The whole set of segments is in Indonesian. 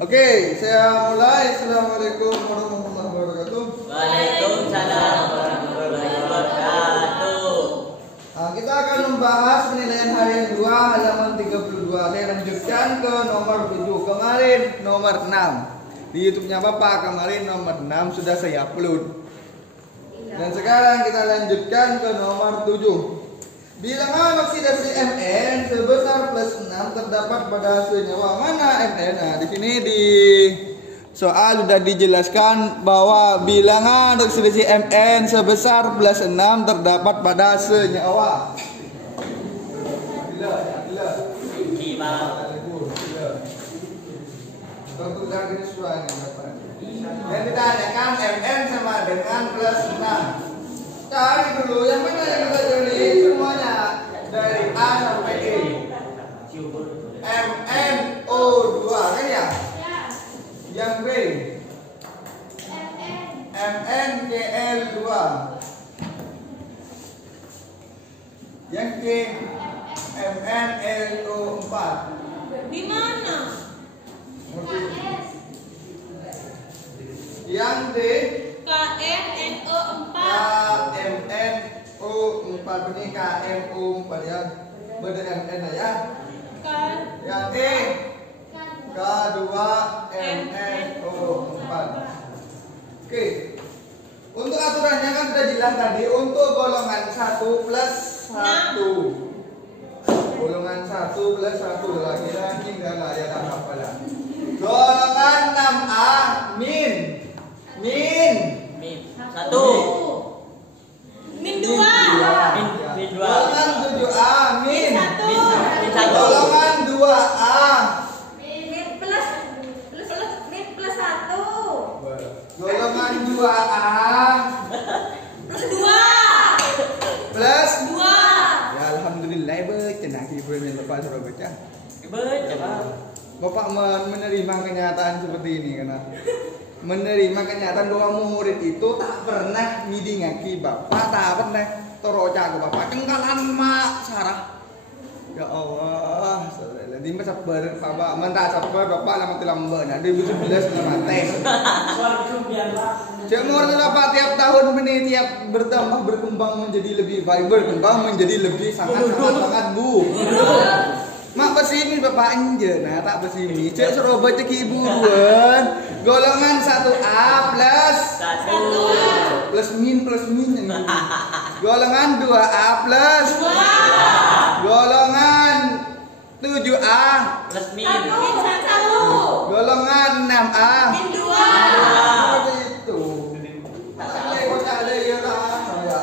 Oke, saya mulai. Assalamualaikum warahmatullahi wabarakatuh. Waalaikumsalam warahmatullahi wabarakatuh. Kita akan membahas penilaian harian 2 halaman 32. Saya lanjutkan ke nomor 7. Kemarin nomor 6. Di YouTube-nya Bapak kemarin nomor 6 sudah saya upload. Dan sekarang kita lanjutkan ke nomor 7. Bilangan oksidasi Mn sebesar plus 6 terdapat pada senyawa mana Mn? Nah, di sini di soal sudah dijelaskan bahwa bilangan oksidasi Mn sebesar plus 6 terdapat pada senyawa. Yang ditanyakan Mn sama dengan plus 6. Cari dulu yang mana yang kita cari semuanya dari A sampai E. MnO2 kan ya? Yang B MnCl2. Yang C MnLO4. Di mana? Yang D KMNO4. KMNO4 ini KMO4 ya. Beda MN ya. Yang E K2MNO4. Oke. Untuk aturannya kan sudah jelas tadi. Untuk golongan 1 plus 1. Golongan 1 plus 1 lagi-lagi enggak lah ya, tak apa lah. Golongan 6A min 1 Min 2. Min 2. Golongan 7A min 1. Golongan 2A Min plus 1. golongan 2A Plus 2. plus 2. ya alhamdulillah baca nak kibun yang lepas sudah baca. Baca, Pak. Bapak menerima kenyataan seperti ini karena menerima kenyataan bahwa murid itu tak pernah ngidingaki bapak, tak pernah toroca ke bapak cengkalan mak Sarah. Ya Allah, jadi sabar bapak, mentah sabar bapak lama lambat. Nah 2011 lama teh. Jemur bapak tiap tahun ini tiap bertambah berkembang menjadi lebih baik, berkembang menjadi lebih sangat bu. Mak pesimi bapak inje, nah tak pesimi. Cek Surabaya cek ibuan. Golongan 1A plus 1 plus min ini. Golongan 2A plus 2. golongan 7A plus min. Min 1. golongan 6A Min 2. seperti itu.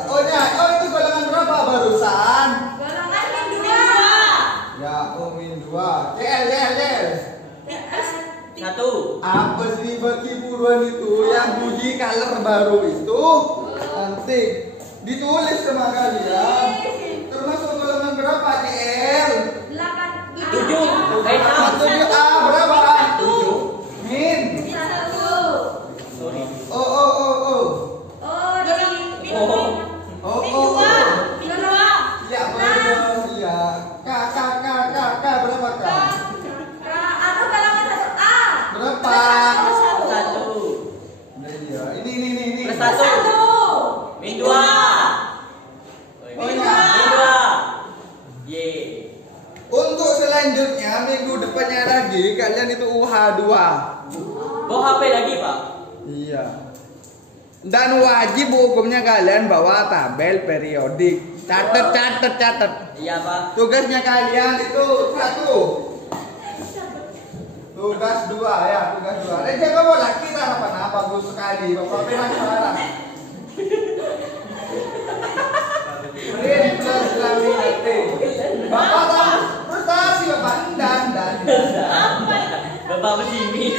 Oh ya, oh itu golongan berapa barusan? Golongan min 2. Ya, oh min 2. Del. 1 Apa sih bagi buruan itu yang bunyi color baru itu nanti ditulis sama kalian. Termasuk golongan berapa CL? 8. 7 7A berapa? 7 Min. Min 1. sorry Oh. Oh, min Oh. 2. Min 2. Ya, benar. Iya. K berapa K? Anu golongan 1A. Berapa? Plus 1. 1 Nah, iya. Ini. plus Plus 1 1. min 2 Oh, min iya. 2 ye. Untuk selanjutnya minggu depannya lagi kalian itu UH2. Bawa HP lagi, Pak? Iya. Dan wajib hukumnya kalian bawa tabel periodik. Catat. Iya, Pak. Tugasnya kalian itu 1. Tugas 2 ya, tugas 2. Jaga bola kita apa bagus sekali. Bapak penasaran. Print plus laminate. Bapak tahu frustasi Bapak dan. Bapak pesimis.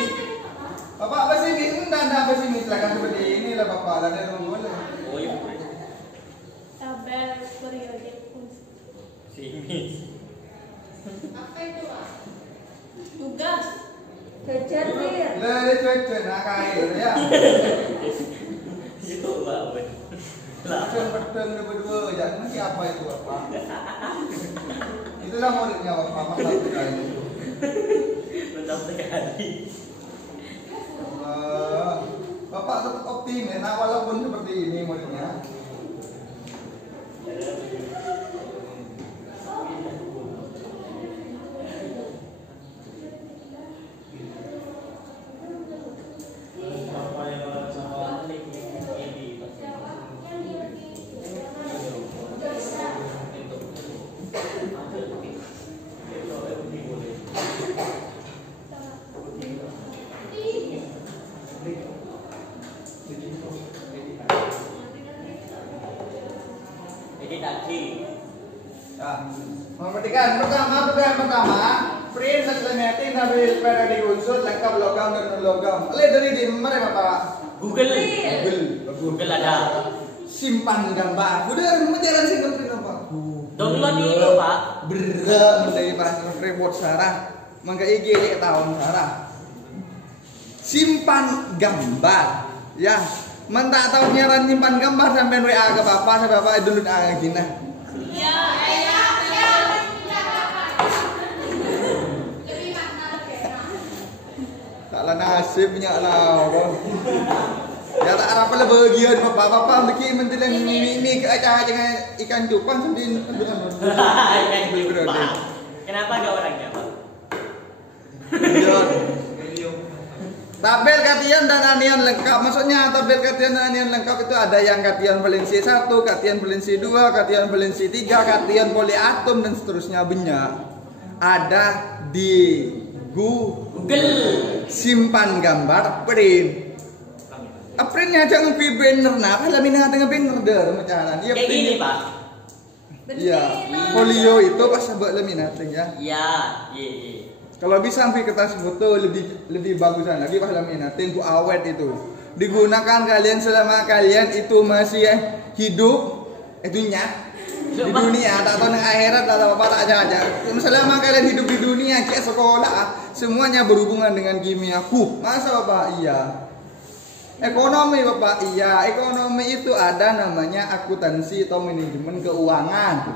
Bapak pesimis dan pesimis silakan seperti inilah Bapak ada nunggu. Oh, iya. Tabel periodik Pesimis. apa itu, Pak? Tugas. Kejar. Lele cuek nak kain ya. Itu, Pak. Pedang berdua jangan siapa itu Bapak? Itulah muridnya Bapak, mantap sekali. Mantap sekali. sini, nah walaupun seperti ini modelnya. Nah, memperhatikan pertama, print systematic nabil periodic unsur lengkap logam dan non logam. Lihat dari di mana Bapak? Google. Bagus. Google ada. Simpan gambar. Udah menjalan sih print apa? Download itu Pak. Berat menjadi bahasa report Sarah. Mangga IG tahun Sarah. Simpan gambar. Ya, mentak tahu nyaran simpan gambar sampai WA ke Bapak, sampai Bapak dulu gina. Taklah nasibnya lah. Ya tak apa lah bagian bapak-bapak bikin menjelang ini ke acara dengan ikan cupang sambil Ikan cupang. Kenapa gak orangnya Pak? Tabel katian dan anion lengkap. Maksudnya tabel katian dan anion lengkap itu ada yang katian valensi 1, katian valensi 2, katian valensi 3, katian poliatom dan seterusnya banyak. Ada di Google. Simpan gambar print. Printnya jangan pi banner nah, kalau mina tengah banner dah macam Kayak gini Pak. Iya, folio itu pas buat laminating ya. Iya. Kalau bisa sampai kertas foto lebih bagusan lagi pas laminating ku awet itu. Digunakan kalian selama kalian itu masih hidup itunya di dunia, tak tahu nang akhirat atau apa tak aja. Selama kalian hidup di dunia kayak sekolah, semuanya berhubungan dengan kimia. Masa Bapak? Iya. Ekonomi Bapak, iya. Ekonomi itu ada namanya akuntansi atau manajemen keuangan.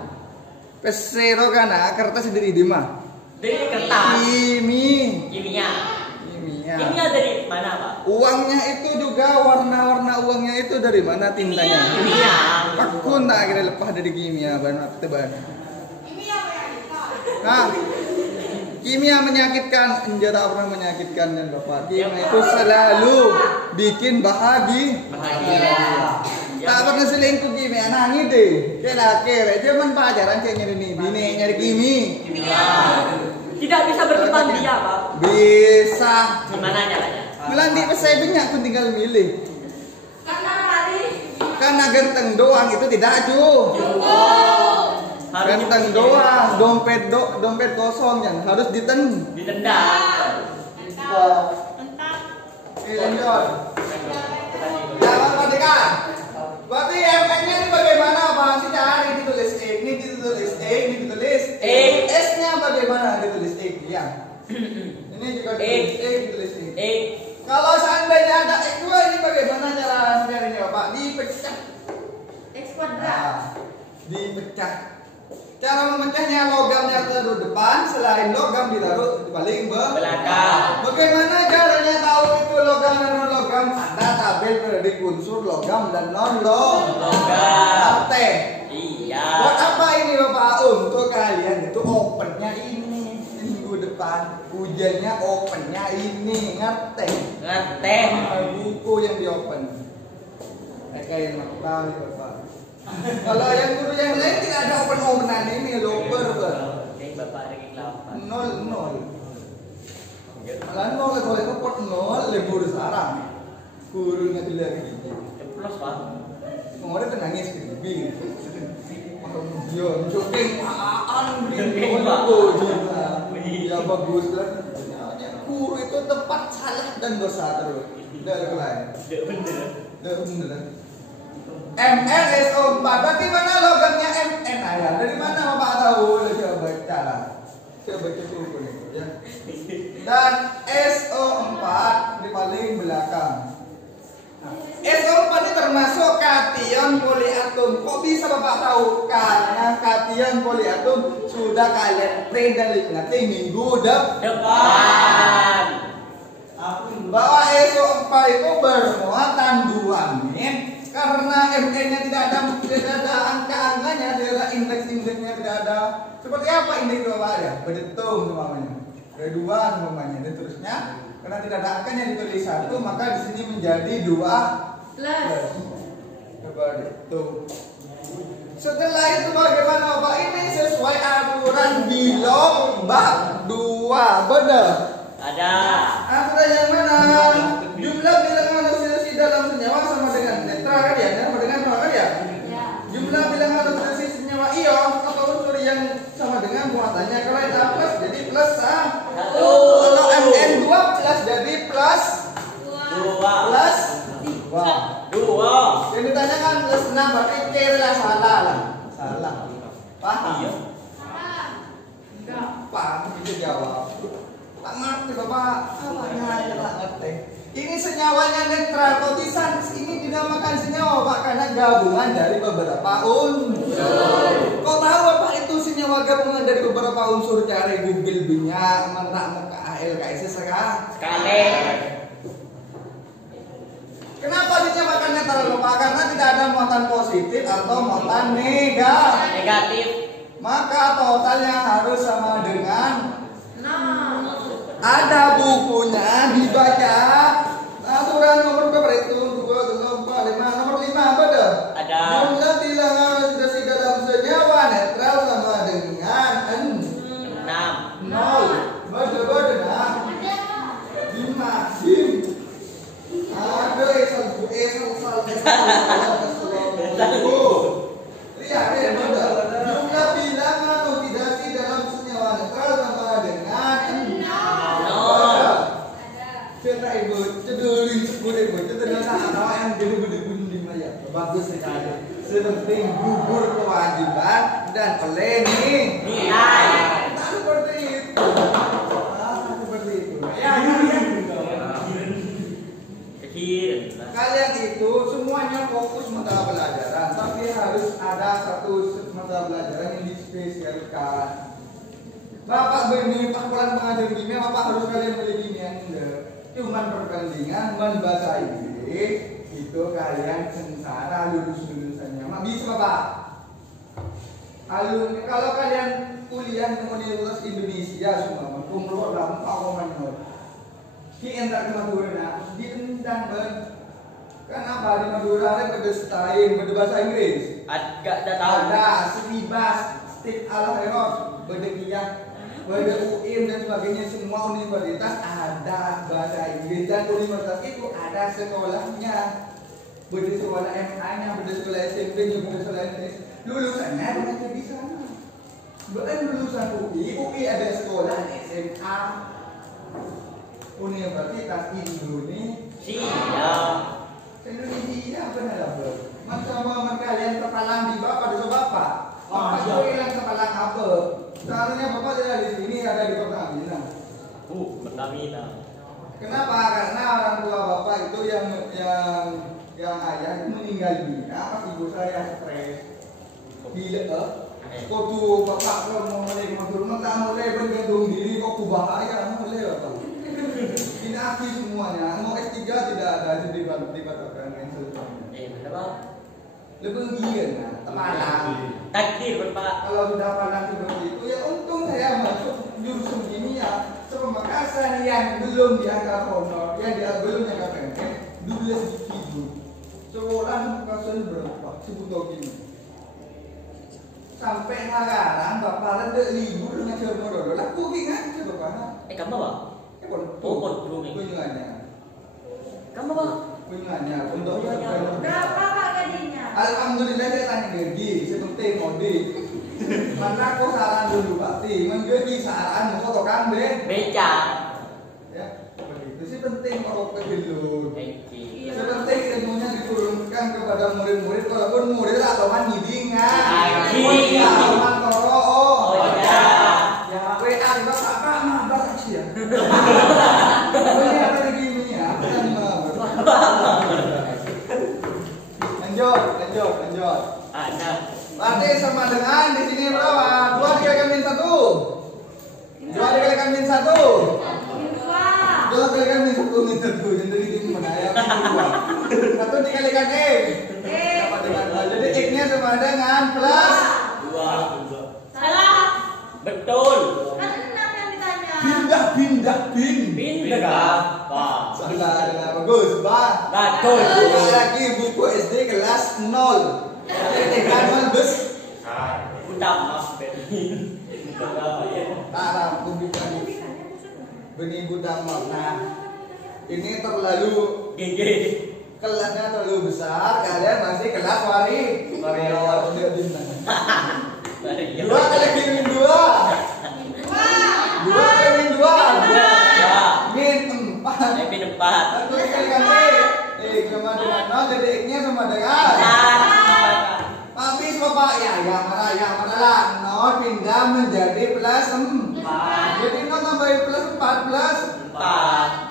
Pesero kana kertas sendiri di mah. Dari kertas. Kimia. Kimia dari mana Pak? Uangnya itu juga warna-warna uangnya itu dari mana tintanya? Kimia. Pakun tak kira lepas dari kimia benar teban. Nah, kimia menyakitkan, enggak pernah menyakitkan dan Bapak. Kimia itu selalu bikin bahagia. Tak pernah selingkuh kimia, nangis deh. Kira-kira zaman pelajaran kayak gini, bini nyari kimia. Tidak bisa berkembang dia Pak. Bisa. Gimana caranya? Bilang di saya banyak pun tinggal milih. Karena ganteng doang itu tidak cukup. Ganteng doang, dompet kosong yang harus ditendang. Lanjut. Jangan perhatikan. Berarti MN-nya ini bagaimana Bang? Cari ditulis E, ini ditulis E, ini ditulis E. S-nya bagaimana ditulis E? Ya. Ini juga ditulis E, ditulis E. Kalau seandainya ada X2 ini bagaimana cara nyarinya Pak? Dipecah. X kuadrat. Dipecah. Cara memecahnya logamnya taruh depan, selain logam ditaruh di paling belakang. Bagaimana caranya tahu itu logam dan non logam? Ada tabel periodik unsur logam dan non logam. Iya. Buat apa ini Bapak? Untuk kalian itu opennya ini minggu depan, ujiannya opennya ini, ngerti? Buku yang di open. Kayak makta nih Bapak. Kalau yang guru yang lain tidak ada open-openan ini loper Kayak Bapak ada kelapan. 0. Malah 0 kalau itu pot 0 lebur sarang. Gurunya bilang gitu. Plus Pak. Kemarin tuh nangis gitu, bingung. Yo, syuting ya bagus lah. Guru itu tepat salah dan dosa terus. Dari lain. Bener. MNSO4 berarti mana logamnya MN ayah? Dari mana Bapak tahu? Coba baca lah. Coba buku nih ya. Dan SO4 di paling belakang. SO4 ini termasuk kation poliatom. Kok bisa Bapak tahu? Karena kation poliatom sudah kalian print dan lihat minggu depan. Bahwa SO4 Bapak itu bermuatan 2 min karena MN-nya tidak ada angka-angkanya, tidak ada indeks-indeksnya, tidak ada. Seperti apa indeks Bapak ya? Berdetung umpamanya. Reduan umpamanya dan terusnya. Karena tidak ada angkanya ditulis 1, maka di sini menjadi 2 Plus. Coba itu. Setelah itu bagaimana Bapak? Ini sesuai aturan di lomba 2, benar? Ada. Aturan yang mana? Jumlah bilangan oksidasi dalam senyawa sama dengan netral kan ya? Sama dengan nol kan ya? Ya. Jumlah bilangan oksidasi senyawa ion atau unsur yang sama dengan muatannya. Kalau itu plus jadi plus Satu. Kalau Mn2 plus jadi plus Dua. plus 2. Dua. Yang ditanyakan plus 6 berarti C lah, salah lah. Salah. Paham? Iya. Enggak. Paham bisa jawab. Tak ngerti Bapak. Apanya aja tak ngerti. Ini senyawanya netral. Kotisan ini dinamakan senyawa Pak karena gabungan dari beberapa unsur. Kau tahu apa itu senyawa gabungan dari beberapa unsur? Cari Google minyak, mentah, LKS sekarang. Sekali. Kenapa dinamakan netral Bapak? Karena tidak ada muatan positif atau muatan negatif. Negatif. Maka totalnya harus sama dengan Nah. ada bukunya dibaca. Aturan nomor berapa itu? 2, 3, 4, 5. Nomor 5 apa dah? Ada. Jumlah bilangan oksidasi dalam senyawa netral sama dengan 6. 0. Beda nah. 5. Ada esal. Lihat deh, beda. Jumlah bilangan oksidasi dalam senyawa netral sama dengan 0. Cerita ibu, cedulin sepuluh ibu, cedulin sama yang jadi budi-budi aja. Bagus sekali. Sepenting gugur kewajiban dan planning. Nilai. Nah, seperti itu. Seperti itu. Kecil. Kalian itu semuanya fokus mata pelajaran, tapi harus ada satu mata pelajaran yang dispesialkan. Bapak benih pakulan pengajar kimia, Bapak harus kalian beli kimia enggak? Cuman perbandingan membaca itu kalian sengsara lulusannya. Mak bisa Bapak. Kalau kalian kuliah di Universitas Indonesia semua, kumlot lah, mau menurut. Di entar ke Madura, diendang ben. Kenapa di Madura ada berdestain, berbahasa Inggris? Agak tak tahu. Ada Selibas, Stik Al Herod, Berdekiyah, UIM dan sebagainya, semua universitas ada bahasa Inggris dan universitas itu ada sekolahnya. Beda sekolah MA-nya, beda sekolah SMP-nya, beda sekolah SNS. Lulusannya berada di sana. Bukan lulusan UI ada sekolah SMA. Universitas Indonesia. Indonesia benar apa? Macam kalian kepalang di bapak desa bapak. Bapak itu hilang kepalang apa? Seharusnya bapak tidak di sini, ada di Pertamina. Pertamina. Kenapa? Karena orang tua bapak itu yang ayah itu meninggal dunia, pas ibu saya stres. Gila, kok tuh bapak kalau mau mulai matur mentah mulai bergantung diri kok bahaya mulai bapak. Dinasti semuanya, mau S3 tidak ada jadi dibatalkan yang selanjutnya. Kenapa? Lebih giat, tepalang. Takdir Bapak. Kalau sudah pandang seperti itu, ya untung saya masuk jurusan kimia. Pemekasan yang belum diangkat honor, yang belum diangkat PNS, 12 individu. Seorang pemekasan berapa? Sebut gini. Sampai ngarang, bapak ada libur dengan cerita dulu. Lah, aku ingat coba bapak. Kamu Pak? Kunjungannya. Kamu Pak? Kunjungannya untuk Berapa Pak gajinya? Alhamdulillah saya tanya gaji, seperti mode. Mana aku saran dulu Pak Ti, menggaji saran mau foto kan Beca. Ya, seperti itu sih penting kalau dulu. Iya. Sepenting ilmunya diturunkan kepada murid-murid, walaupun murid atau kan ngidingan. Ngaji. Aman toro. Oh iya. Ya, WA juga apa mabar sih ya. Ini ada lagi ini ya, bukan mabar. Lanjut. Ada. Berarti sama dengan di sini berapa? 2 dikalikan min 1. 2 dikalikan min 1. 2 dikalikan min 1 min 1. Jadi ini mana ya? Satu dikalikan sama dengan 2. Jadi X-nya sama dengan plus 2. Salah. Betul. Kan 6 yang ditanya. Pindah. Pak. Salah, dengan bagus, Pak. Betul. Buka lagi buku SD kelas 0. Jadi kan bes. Udah mas Benny. Apa ya? Nah, aku buka nih. Benih budak nah, ini terlalu GG. kelasnya terlalu besar. Kalian masih kelas warior. Dua kali min 2. 2 kali min 2. Min 4. Min 4. Satu dikalikan sama dengan 0 jadi X-nya sama dengan habis Bapak ya mana lah 0 pindah menjadi plus 4. Jadi 0 tambah plus 4 plus 4.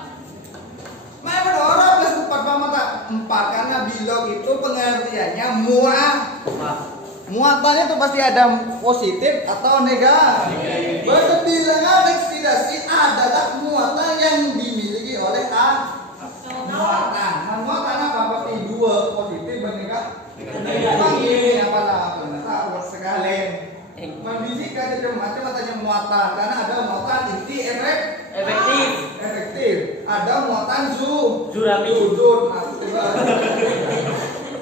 Mana berapa plus 4 Mama tak 4 karena bilog itu pengertiannya muatannya itu pasti ada positif atau negatif. Berkebilangan oksidasi adalah muatan yang dimiliki oleh muatan. Muatan apa? Pasti 2 positif dan negatif. Ini apa lah? Sekali. Fisika macam katanya muatan karena ada muatan inti efektif. Ada muatan Zurami.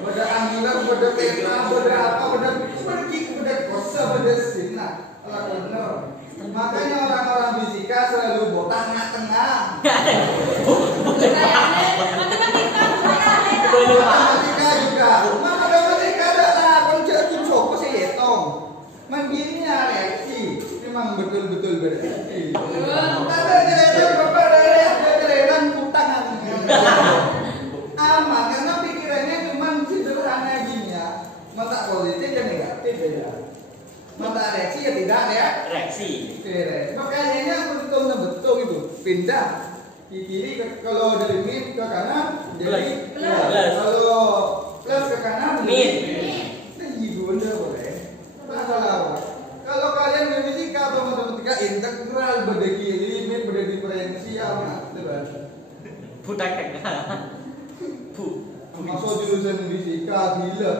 Beda angular, beda peta, beda apa, beda pergi, beda kosa, beda sina. Kalau benar. Makanya orang-orang fisika selalu botak tengah. Matematika juga. Matematika adalah koncept coba sih hitung. Mandirinya reaksi. Memang betul-betul bereaksi. Ada jalan bapak dari kutangan. Aman karena pikirannya cuma sederhana gini ya. Mata positif dan negatif ya. Mata reaksi ya tidak ya. Reaksi. Makanya betul itu pindah di kiri kalau dari min ke kanan jadi plus. Kalau plus ke kanan min. Itu benar boleh. Masalah. Kalau kalian berfisika atau matematika integral beda kiri min beda diferensial nah, Budak masuk jurusan fisika gila.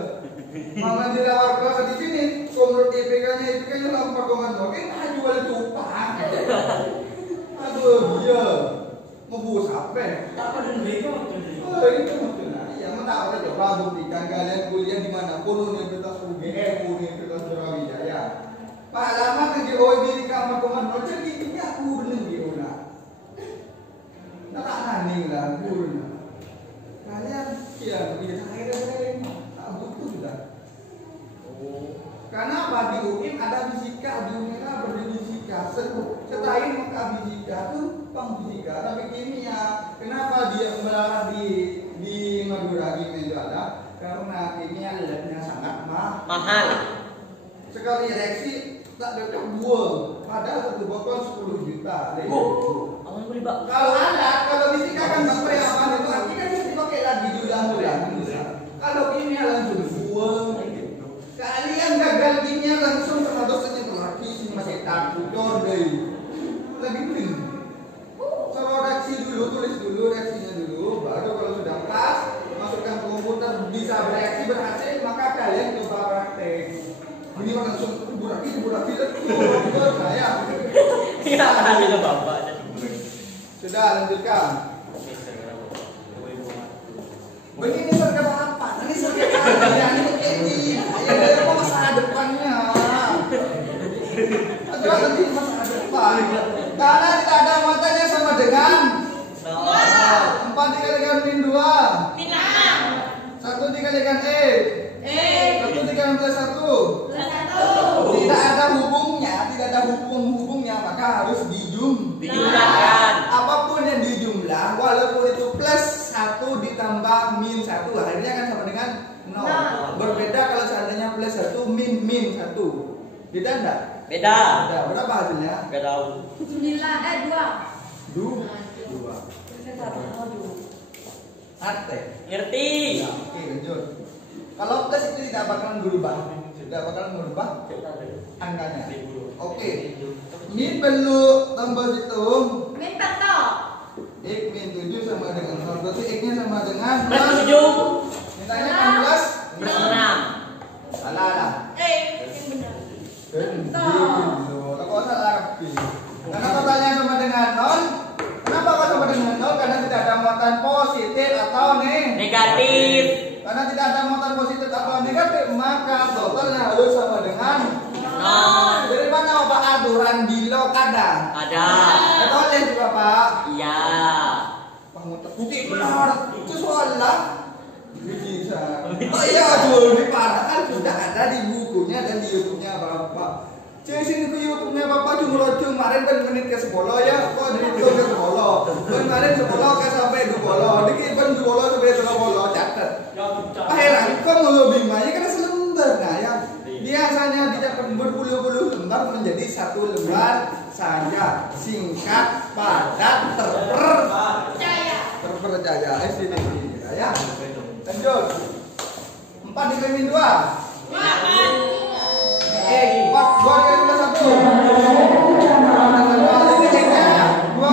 Mama dilawar kelas di sini, menurut IPK-nya itu kayaknya 4,0. Kan jual cupang. Aduh, dia mau buat apa? Apa dan bego? Oh, itu maksudnya. Ya, mana orang coba buktikan kalian kuliah dimanapun Universitas UGM, Universitas Brawijaya. Pengalaman yang di OIB di kamar komando jadi ini aku bener di ona. Nah, tak naning lah, kurna. Kalian ya saya tak butuh juga. Karena apa di UIN ada fisika, di UNERA berfisika. Selain maka fisika itu fisika, tapi kimia. Kenapa dia melarang di Madura kimia itu ada? Karena kimia alatnya sangat mahal. Sekali reaksi tak ada buang. Padahal satu botol 10 juta. Kalau ada, kalau fisika kan berapa itu artinya kan dipakai lagi diulang-ulang. Kalau kimia langsung buang. Kalian gagal kimia langsung sama dosennya lagi masih takut deh. Lagi mending. Kalau reaksi dulu, tulis dulu reaksinya dulu, baru kalau sudah pas masukkan ke komputer bisa bereaksi berhasil maka kalian coba praktek. Ini langsung buraki saya. Iya, ada bapak. Sudah lanjutkan. Begini surga apa? Ini surga kalian ini ya masa depannya. Coba nanti masa depan. Karena tidak ada matanya sama dengan 4 dikalikan min 2. Min 6. 1 dikalikan satu dikalikan plus 1. Tidak ada hubungnya, maka harus dijumlahkan. Apapun yang dijumlah, walaupun itu plus 1 ditambah min 1, akhirnya kan sama dengan 0. Berbeda kalau seandainya plus 1 min 1. Beda enggak? Beda. Berapa hasilnya? Gak tahu. 2. Arte. Ngerti. Nah, oke, lanjut. Kalau plus itu tidak bakalan berubah. Angkanya. Oke. Min perlu tambah hitung. Min 4. X min 7 sama dengan 0. Berarti X-nya sama sama dengan 7. Mintanya 16. 6. Salah lah. Yang benar. Kalau salah rapi. Karena totalnya sama dengan 0. Kenapa kok sama dengan 0? Karena tidak ada muatan positif atau Negatif. Karena tidak ada muatan positif atau negatif, maka totalnya harus sama dengan 0. Dari mana Bapak aturan di log ada? Ada. Betul ya sih Bapak? Iya. Pengutuk putih benar. Itu soal lah. Bisa. Oh iya, aduh, ini parah kan sudah ada di bukunya dan di YouTube-nya Bapak. Cek sini ke YouTube-nya Bapak cuma kemarin kan menit ke 10 ya. Kok dari itu ke 10. Kemarin 10 ke sampai 20. Dikit kan 20 sampai 30 catat. Heran, kok mau bingungnya karena selembar nah ya. Biasanya dicatat berpuluh-puluh lembar menjadi satu lembar saja, singkat, padat, terpercaya. Sini ya. Lanjut. 4 dikali 2. 4 2 dikali 1. 2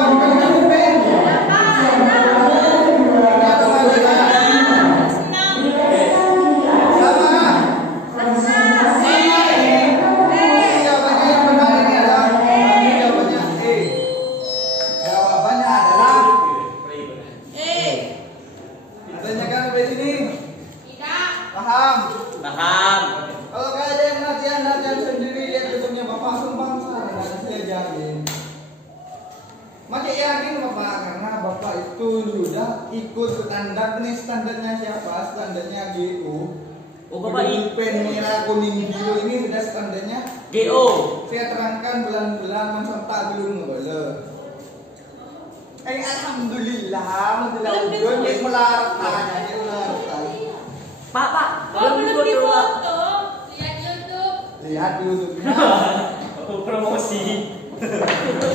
dikali 2. Paham. Kalau kalian latihan sendiri lihat YouTube-nya Bapak sumpah saya jamin. Makin yakin Bapak karena Bapak itu sudah ikut standarnya siapa? Standarnya GO. Oh Bapak pen merah kuning biru ini sudah standarnya GO. Saya terangkan bulan-bulan mencontak belum boleh. Alhamdulillah, dia melarat tanya, Pak. Belum difoto. Lihat YouTube. Lihat YouTube-nya. Promosi.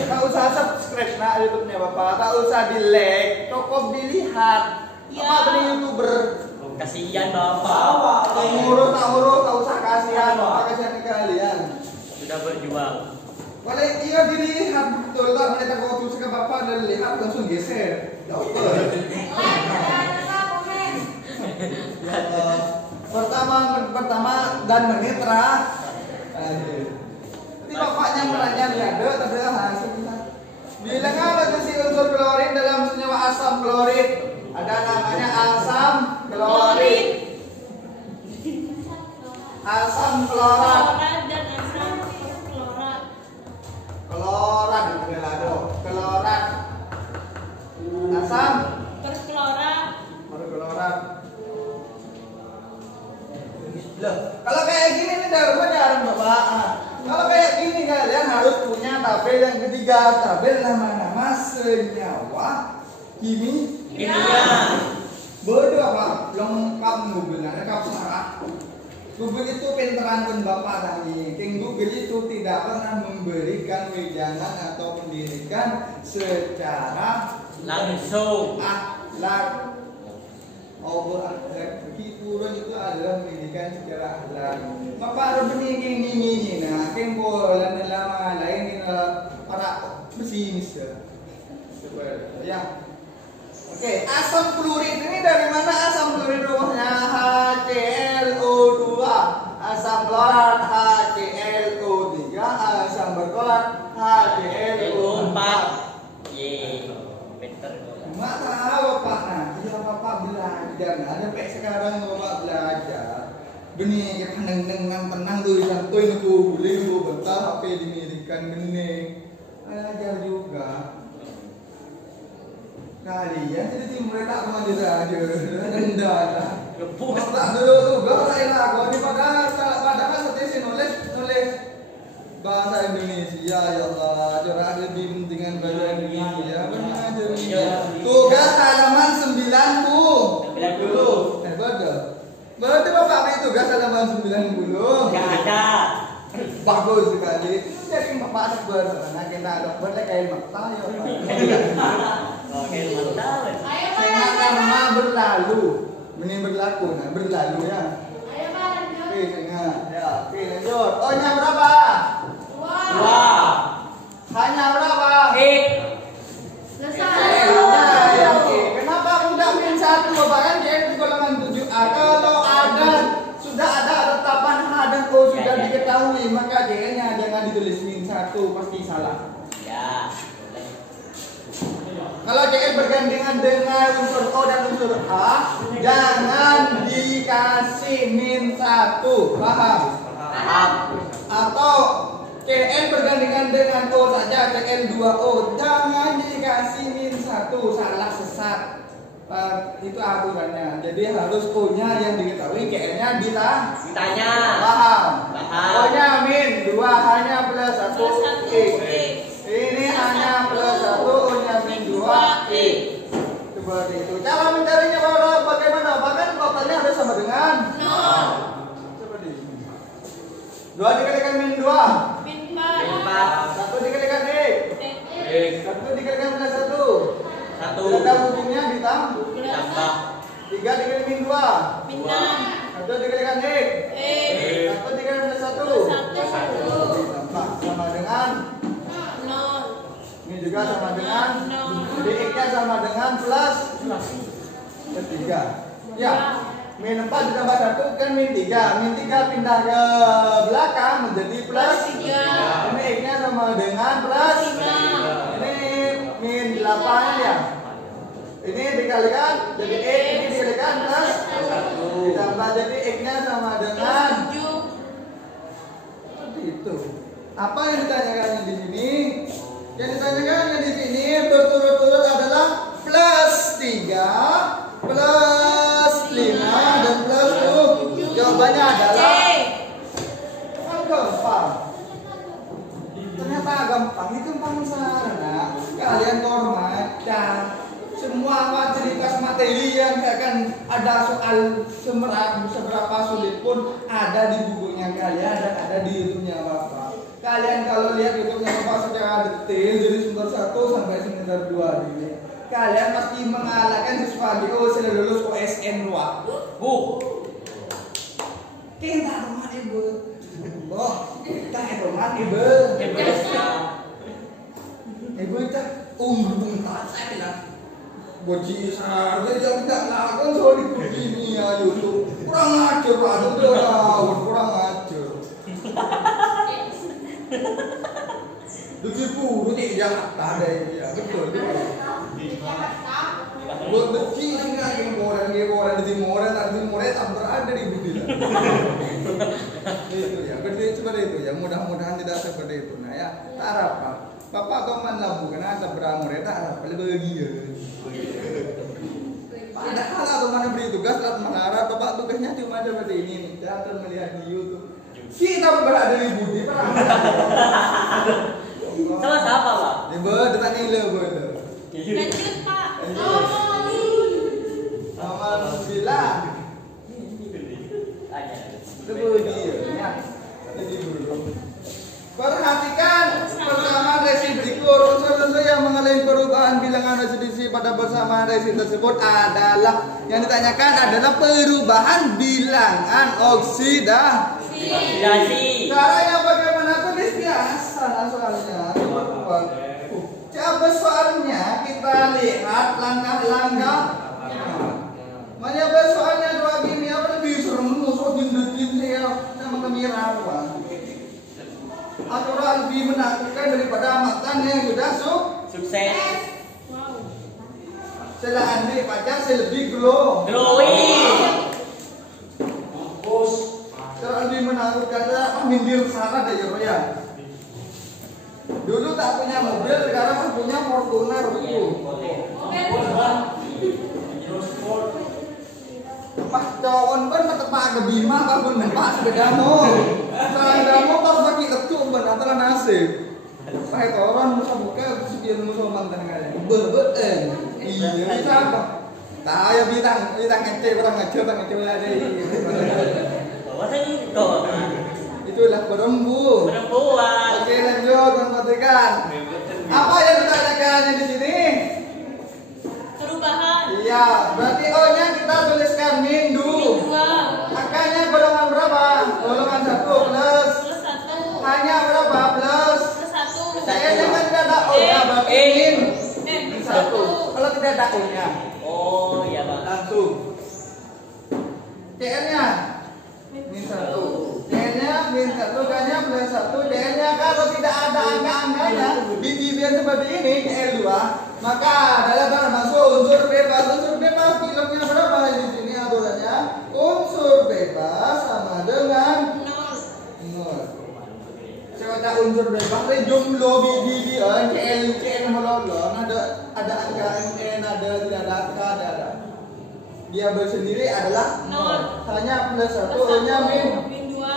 Tak usah subscribe nak YouTube-nya Bapak, tak usah di-like, cukup dilihat. Ya. Bapak beli YouTuber. Kasihan Bapak. Tak ngurus, tak usah kasihan, Bapak kasihan ke kalian. Sudah berjuang. Kalau iya dilihat betul, tak mereka kau tulis ke Bapak dan lihat langsung geser. Tak apa. Like, komen. Pertama dan menit terakhir. Jadi bapaknya menanya ada tapi hasilnya. Bilang ada si unsur klorid dalam senyawa asam klorid. Ada namanya asam klorid. Asam klorat. Dan asam perklorat. Klorat adalah klorat. Asam Perklorat. perklorat. Loh, kalau kayak gini nih jarang Bapak. Kalau kayak gini kalian harus punya tabel yang ketiga, tabel nama-nama senyawa Kimia. Bodoh apa? Lengkap Google, lengkap syarat. Google itu pinteran pun Bapak tadi. Google itu tidak pernah memberikan wejangan atau mendirikan secara Langsung. akhlak. Begitu itu adalah pendidikan secara akhlak. Bapak harus begini nah, kembo dan dalam lain para pesimis ya. Oke, asam fluorid ini dari mana asam fluorid rumusnya HClO2, asam klorat HClO3, asam berklorat HClO4. Pinter. Mana Bapak nah? Iya Bapak belajar. Nah, ada sampai sekarang Bapak belajar. Benih ya pandang dengan tenang tuh santuy niku boleh niku bentar HP dimirikan benih. Belajar juga. Kalian jadi timur tak kemana aja. Rendah lah. Gebus. Tak dulu tuh gak lain aku di padahal seperti nulis bahasa Indonesia ya Allah. Cara ada di pentingan bahasa Indonesia. Tugas halaman 90. Betul Bapak beri tugas halaman 90. Enggak ada. Bagus sekali. Jadi Bapak sabar. Nah kita ada boleh kayak mata ya. Oke, mantap. Saya karma berlalu. Ini berlaku nah berlalu ya. Ayo Pak, lanjut. Oke, saya ya. Oke, lanjut. Oh-nya berapa? Wah. Hanya berapa? Selesai. Kenapa udah min 1? satu pasti salah. Ya. Kalau CN bergandengan dengan unsur O dan unsur A, jangan dikasih min 1, paham? Paham. Atau CN bergandengan dengan O saja, CN 2O, jangan dikasih min 1, salah sesat. Itu aturannya. Jadi harus O-nya yang diketahui, CN-nya Ditanya. paham. Paham. O-nya min 2 hanya plus 1 Plus 1 X. X. Ini hanya plus 1, O-nya min 2 X. Seperti itu. Cara mencarinya bagaimana? Bahkan totalnya harus sama dengan 0. seperti ini. 2 dikalikan min 2. Min Empat. 4. 1 dikalikan X. X. 1 dikalikan plus 1. 1. Ada ujungnya ditambah. Tambah. 3 dikalikan min 2. Min 6. 1 dikalikan X. X. 1 dikalikan plus 1. Plus 1. Ditambah sama dengan 0. ini juga sama dengan. Nol. Jadi X-nya sama dengan plus 3. Ya. Min 4 ditambah 1 kan min 3. Min 3 pindah ke belakang menjadi plus 3. Ini X-nya sama dengan plus 5. ini min 8 ya. Ini dikalikan jadi X, ini dikalikan plus 1. ditambah jadi X-nya sama dengan 7. seperti itu. Apa yang ditanyakan di sini? Yang ditanyakan di sini berturut-turut adalah plus 3, plus 5 dan plus 7. Jawabannya adalah kan gampang. Ternyata gampang, itu sana. Kalian kormaca. Semua fasilitas materi yang akan ada soal seberapa sulit pun ada di bukunya kalian dan ada di YouTube-nya Bapak. Kalian kalau lihat YouTube-nya Bapak secara detail dari semester 1 sampai semester 2 ini, kalian pasti mengalahkan siswa di sudah lulus OSN luar. Kita teman ibu. Oh, kita teman ibu. Ibu itu tak saya lah. Boci sarga jam tak lakukan soal di begini ya YouTube. Kurang ajar lah, kurang ajar. Tujuh puluh nih Jakarta ada ya betul. Buat beci enggak gemoran di Timoran tak berada di budi lah. Itu ya, berarti seperti itu ya. Mudah-mudahan tidak seperti itu. Nah ya, tak apa. Bapak teman lah bukan ada beramore tak apa bahagia. Padahal atau mana beri tugas saat menara bapak tugasnya cuma ada seperti ini nih. Jangan melihat di YouTube. Kita berada di budi Sama siapa, Pak? Ibu, ditanya ilu, Bu. Lanjut, Pak. Sama Alhamdulillah. Itu dia. Jadi dulu. Perhatikan persamaan resi berikut. Unsur-unsur yang mengalami perubahan bilangan residisi pada persamaan resi tersebut adalah yang ditanyakan adalah perubahan bilangan oksidasi. Caranya bagaimana? Tulis biasa soalnya. Coba soalnya kita lihat langkah-langkah. Menyebabkan soalnya dua gini apa lebih serem musuh jendut-jendut saya sama kemirawan. Aturan lebih menakutkan daripada amatan yang sudah Sukses. Wow. Setelah Andri pacar saya lebih Glowing. Setelah lebih menakutkan saya minggir sana deh ya. Dulu tak punya mobil, sekarang punya Fortuner itu. Pas cowon pun ketepak ke Bima bangun nempak sepedamu. Sepedamu pas bagi lecu ben antara nasib. Pakai toron musa buka sekian musa mantan kalian. Bebeten. Iya siapa? Tak ya bintang ngece orang ngece ada. Masa itu? Itulah perempuan. Oke lanjut perhatikan. Apa yang ditanyakan di sini? Perubahan. Iya, berarti O-nya kita tuliskan min Min 2. Angkanya golongan berapa? Golongan 1 plus. Plus 1. Hanya berapa? Plus. Plus 1. Saya jangan tidak ada O-nya berarti min Min 1. 1. Kalau tidak ada O-nya Oh, iya, Pak. langsung. CN-nya min 1. CN-nya min 1, K-nya plus 1. CN-nya kalau tidak ada angka ketinggian seperti ini CL2, maka adalah termasuk unsur bebas. Unsur bebas bilangnya berapa di sini aturannya? Unsur bebas sama dengan 0. Coba unsur bebas itu jumlah biji CL melolong ada angka MN, ada tidak ada angka, ada. Dia bersendiri adalah 0. Hanya plus 1, hanya min 2.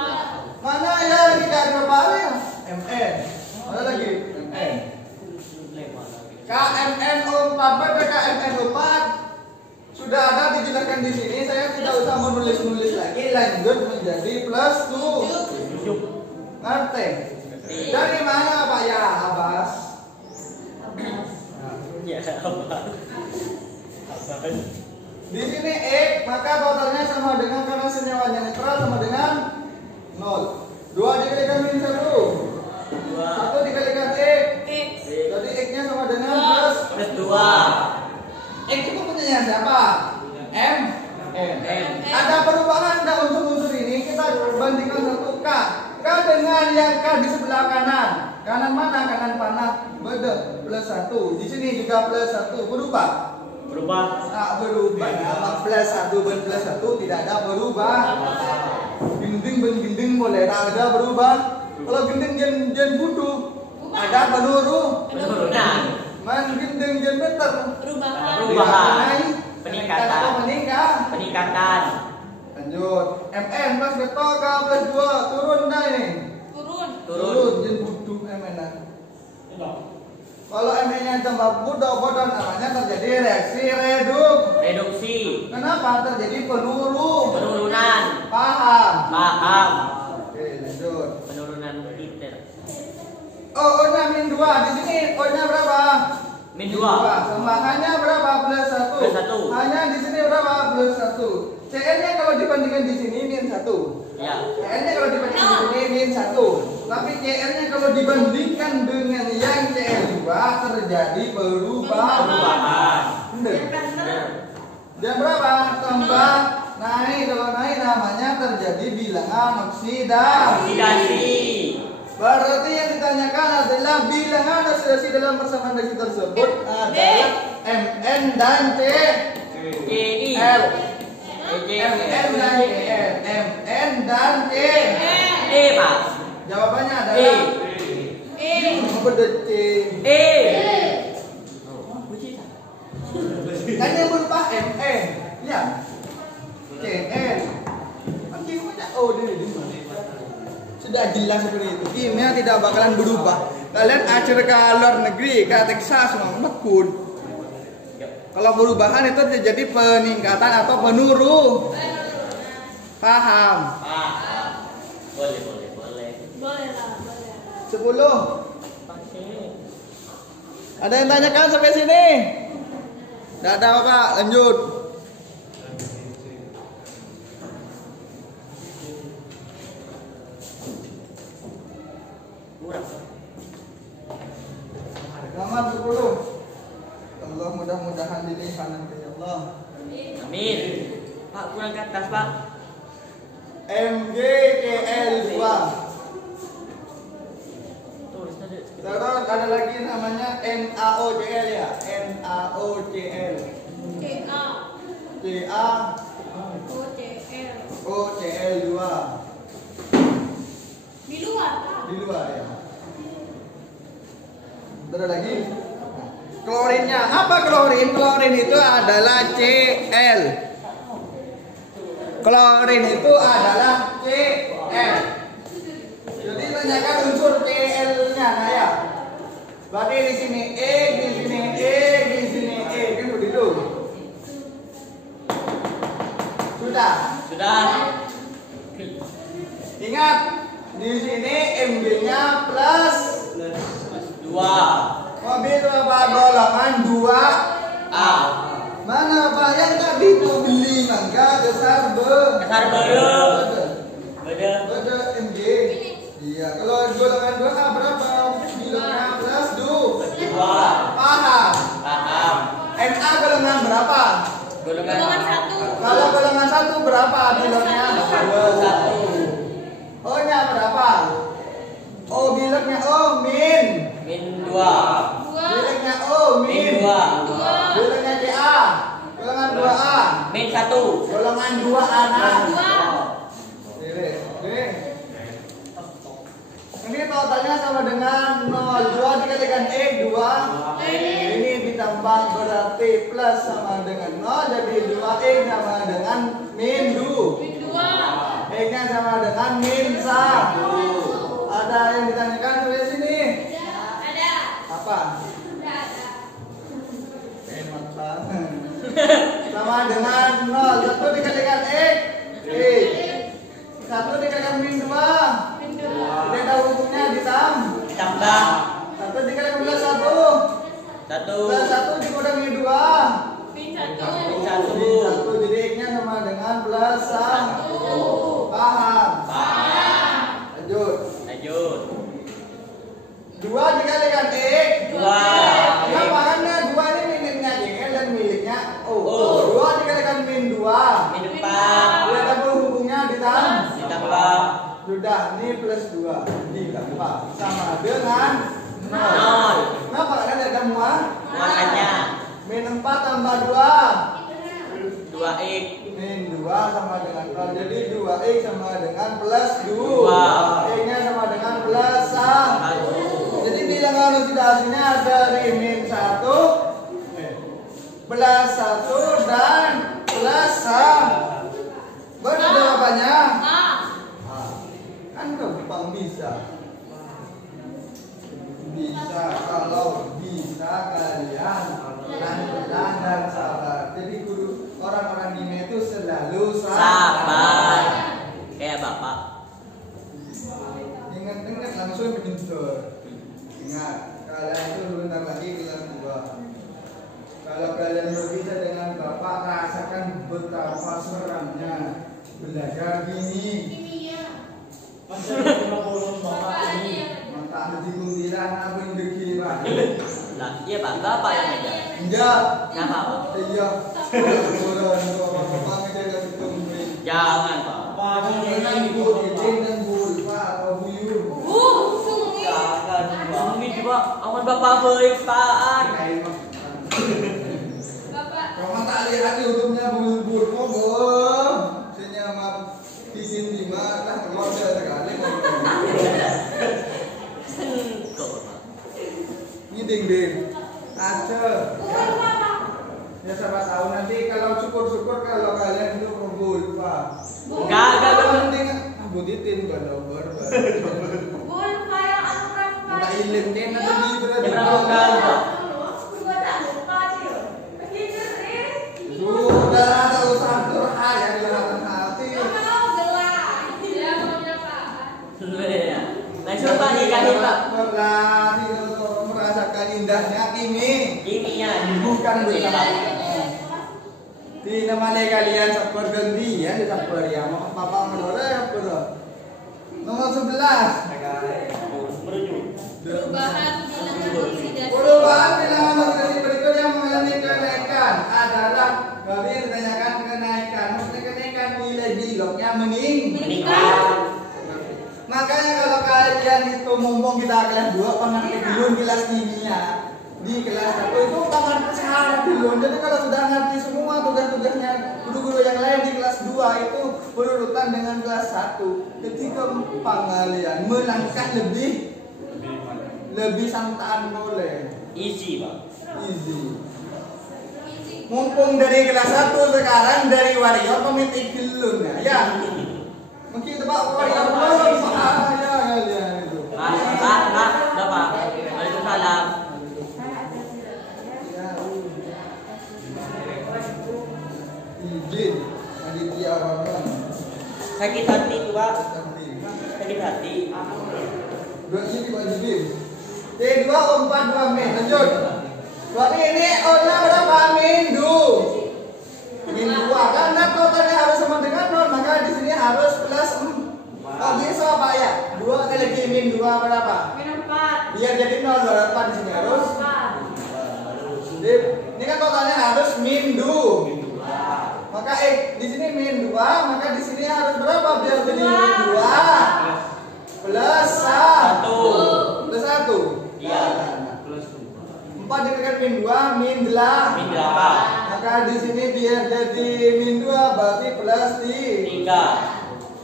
Mana yang tidak berapa? MN. Mana lagi? MN. KMN 4 pada KMN 4 sudah ada dijelaskan di sini. Saya tidak usah menulis lagi. Lanjut menjadi plus 2. Ngerti? Dari mana Pak ya, Abbas? Ya, apa? Di sini X, maka totalnya sama dengan karena senyawanya netral sama dengan 0. 2 dikalikan min 1. 1 dikalikan X. Jadi X-nya sama dengan plus 2. X itu punyanya siapa? M. N. Ada perubahan ada unsur-unsur ini, kita bandingkan satu K. K dengan yang K di sebelah kanan. Kanan mana? Kanan panah. Beda plus 1. Di sini juga plus 1. Berubah? Tak berubah. Nama plus 1 ben plus 1 tidak ada berubah. Gending ben gending boleh tak ada berubah. Kalau gending jen butuh ada penurunan. Man gending jen beter. Perubahan. Peningkatan. Lanjut. MN plus beto K plus 2 turun dah ini. Turun jen butuh MN. Kalau MN-nya tambah bodoh namanya terjadi reaksi Reduksi. Kenapa terjadi Penurunan. Paham? Oke, lanjut. Penurunan liter. O-nya min 2. Di sini O-nya berapa? Min 2. Sembahannya berapa? Plus 1. Plus 1. Hanya di sini berapa? Plus 1. CL-nya kalau dibandingkan di sini min 1. Ya. CL-nya kalau dibandingkan di sini min 1. Tapi CL-nya kalau dibandingkan dengan yang CL2 terjadi perubahan. Benar. Dan berapa? Tambah naik. Kalau naik namanya terjadi bilangan oksidasi. Berarti yang ditanyakan adalah bilangan oksidasi dalam persamaan reaksi tersebut adalah MN dan CL. MN dan CL. Pak. Jawabannya adalah beda C. Kan yang berubah MN. Ya. CL. Makin banyak O di sudah jelas seperti itu. Kimia tidak bakalan berubah. Kalian ajar ke luar negeri, ke Texas, makun. Kalau perubahan itu terjadi peningkatan atau penurun. Paham? Boleh. Boleh lah. 10. Ada yang tanyakan sampai sini? Tidak ada apa-apa, lanjut. Nomor 10. Allah mudah-mudahan dilihat nanti ya Allah. Amin. Pak, kurang ke atas, Pak. MgCl2. Terus ada lagi namanya NaOCl ya. NaOCl. CaOCl2. Di luar ya. Ada lagi. Klorinnya. Apa klorin? Klorin itu adalah Cl. Klorin itu adalah Cl. Jadi tanyakan unsur Cl-nya, nah ya. Berarti di sini E, di sini E, di sini E, kan begitu. Sudah. Ingat, di sini Mg-nya plus 2. Mobil berapa golongan 2A. Mana Pak yang tadi tuh beli mangga besar beda MG. Iya, kalau golongan 2A berapa? Bilangnya plus 2. Paham? Na golongan berapa? Golongan 1. Kalau golongan 1 berapa bilangnya? 2. O-nya berapa? O bilangnya O min 2. min dua. Bilangnya CA. Golongan 2A. Min 1. Golongan 2A. Nah. Dua. Oke. Ini totalnya sama dengan 0. 2 dikalikan X 2. Ini ditambah berarti plus sama dengan 0. Jadi 2X sama dengan min 2. Min dua. X-nya sama dengan min 1. Ada yang ditanyakan tulis sini? Ada. Apa? Ada. Hemat banget. Sama dengan 0. 1 dikalikan X. X. 1 dikalikan min 2. Min dua. Jadi tahu hukumnya Ditambah 1 dikalikan plus 1. 1. Plus 1 dikurangi 2. Min satu. Min Min 1. 1 jadi X-nya sama dengan plus 1. Paham? Lanjut. Lanjut. 2 dikalikan X. 2. Kenapa? Karena 2 ini miliknya JL dan miliknya O. O. 2 dikalikan min 2. Min 4. Lihat apa hubungnya Ditambah Sudah, ini plus 2 ditambah sama dengan 0. 0. Kenapa? Karena ada muat. Makanya Min 4 tambah 2. 2x. Min 2 sama dengan 0. Jadi 2x sama dengan plus 2. Dua. X-nya sama dengan plus 1. Jadi bilangan oxidasinya dari min 1, plus 1 dan plus 1. Benar jawabannya? A. Kan gampang bisa. Bisa kalau bisa kalian pelan-pelan dan sabar. Jadi guru orang-orang ini itu selalu Sabar. Kayak bapak. Ingat-ingat langsung pintar. Ingat, kalian itu bentar lagi kelas 2. Kalau kalian berbisa dengan bapak, rasakan betapa seramnya belajar gini. Bapak aja. Mantap di kuntilan apa yang dikira? Lah, iya Pak, bapak yang ngajar. Enggak. Kenapa Pak? Iya. Bodoh, bapak ngejaga ketemu. Jangan Pak. Dengan Bu Idin dan Bu Ulfa atau Bu Yun. Sungguh. Jangan Pak. Ini juga awan bapak baik Pak. Kain mah. Bapak. Kamu tak lihat YouTube-nya bulbul kok, saya mah bikin 5 lah keluarga sekali. Sentuh Pak. Ini ding aja. Ya siapa tahu nanti kalau syukur-syukur kalau kalian itu kumpul Pak. Enggak. Penting buditin banobar. Bul kayak anu berapa? Minta ilim nih nanti di berarti. Berapa Pak? Sudah ada usaha curhat yang kelihatan hati. Iya. Langsung Pak nikahi Pak. Berani untuk merasakan indahnya Kimia. bukan bersama. Di namanya kalian sabar gantian di sabar ya. Mau papa menolak ya bro. Nomor 11. Merujuk. Perubahan bilangan oksidasi. Perubahan bilangan oksidasi berikut yang mengalami kenaikan adalah kami ditanyakan kenaikan. Maksudnya kenaikan nilai bilognya Meningkat. Makanya kalau kalian itu mumpung kita kelas 2 pengerti belum kelas kimia di kelas 1 itu pengerti sekarang belum. Jadi kalau sudah ngerti semua tugas-tugasnya guru-guru yang lain di kelas 2 itu berurutan dengan kelas 1. Ketika kalian melangkah lebih santaan boleh. Easy Pak. Easy. Mumpung dari kelas 1 sekarang dari warrior pemitik gelun ya. Mungkin itu Pak warrior belum bahaya kalian itu. Pak, udah Pak. Waalaikumsalam. Izin Aditya Warman. Sakit hati tuh Pak. Sakit hati. Dua sini Pak Jibin. T2 O4 2 min. Lanjut. Berarti ini O-nya berapa? Min 2. Min 2 karena totalnya harus sama dengan 0, maka di sini harus plus 4. Oh, bisa Pak ya? 2 kali lagi min 2 berapa? Min 4. Biar jadi 0 berapa di sini harus? Jadi, ini kan totalnya harus min 2. Maka di sini min 2, maka di sini harus berapa biar jadi min 2? Plus 1. Plus 1. Iya. Plus 4 dikalikan min 2 sini dia jadi min 2 berarti plus 3.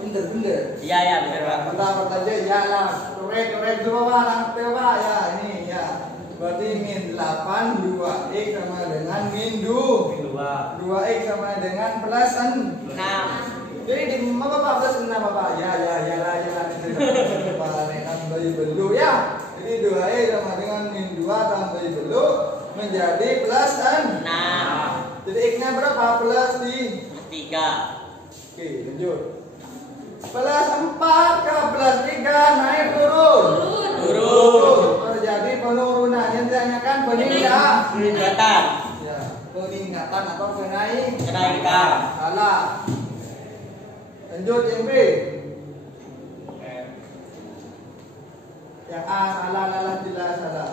Bener. Iya ya benar Pak. Pertama aja ya lah. Korek coba Pak, langkah Pak ya ini ya. Berarti min 8 2x sama dengan min 2. 2x sama dengan plus 6. 6. Jadi di apa Pak plus 6 Pak? Ya. Tambah belu ya. Jadi 2x sama dengan min 2 tambah belu menjadi plus 6. Jadi x-nya berapa? Plus 3. Oke, lanjut. Plus 4 ke plus 3 naik turun. Terjadi penurunan. Yang ditanyakan Peningkatan. Ya, peningkatan atau Kenaikan. Salah. Lanjut yang B. Yang A salah, jelas salah.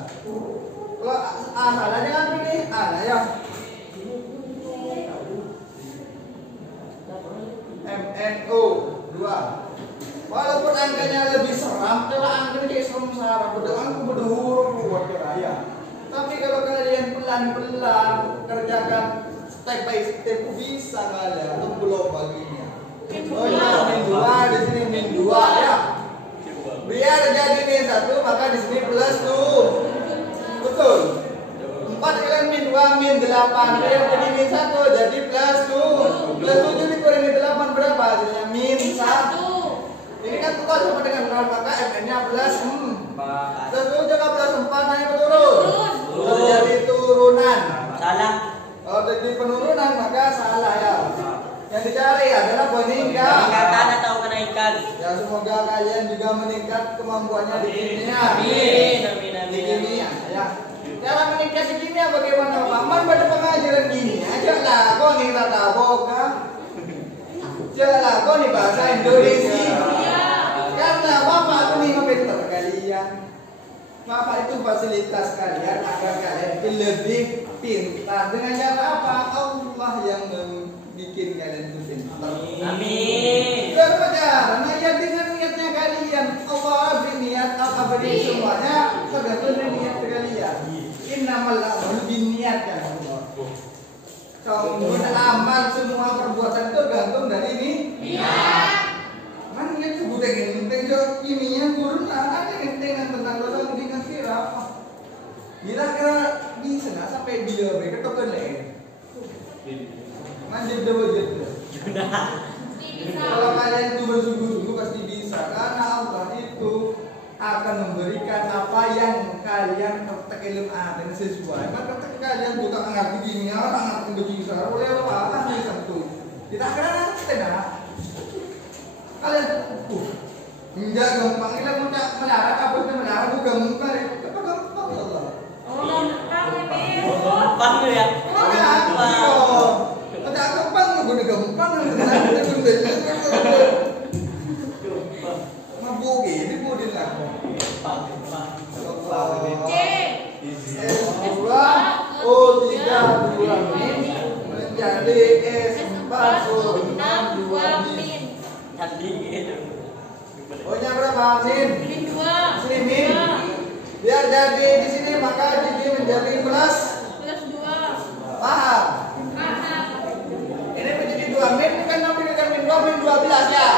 Kalau A salah jangan pilih A lah ya. MNO 2. Walaupun angkanya lebih seram, kalau angkanya kayak seram berdoa berdua buat keraya. Tapi kalau kalian pelan-pelan kerjakan step by step bisa kalian untuk belum baginya. Oh ya, min 2 di sini min 2 ya. Biar jadi min 1 maka di sini plus 2. Betul. 4 kalian min 2 min 8 biar jadi min 1 jadi plus 2. Plus 7 dikurangi 8 berapa? Hasilnya min 1. Ini kan total sama dengan kawan maka MN-nya plus 4. Plus 7 ke plus 4 naik turun. Terjadi turunan. Salah. Kalau terjadi penurunan maka salah ya. Yang dicari adalah Peningkatan atau kenaikan. Ya semoga kalian juga meningkat kemampuannya di kimia. Amin. Di kimia ya. Cara meningkat di kimia bagaimana Pak? Man pada pengajaran kimia aja lah. Kau nih tata boga. Jelah kau nih bahasa Indonesia. Karena Bapak aku nih ngomenter kalian. Bapak itu fasilitas kalian agar kalian itu lebih pintar. Dengan cara apa? Allah yang bikin kalian itu pintar. Amin. Berbicara, nah ya dengan niatnya kalian. Allah beri niat, apa beri semuanya tergantung dari niat kalian. Innamal a'malu binniyat ya Allah. Kalau beramal semua perbuatan itu tergantung dari ini. Man niat itu bukan genteng jo kimia turun ada gentengan tentang orang di kira. Bila kira bisa nggak sampai bila mereka token leh. Manjat dewajat. Kalau kalian itu bersungguh-sungguh pasti bisa karena Allah itu akan memberikan apa yang kalian praktek ilmu dengan sesuai. Maka praktek kalian bukan ngerti kimia, ngerti begini oleh apa nih satu. Kita akan tenang. Kalian enggak gampang kita mendarat apa itu mendarat bukan gampang Allah. Gampang ya. Ada gampang gue gampang. Mabuk ini budin lah. S2 O3 2 min menjadi S4 O6 2 min. O-nya berapa min? Min 2. Sini min. Biar jadi di sini maka jadi menjadi plus 2. Paham? Ini menjadi 2 min bukan namanya min 2 min 12 ya?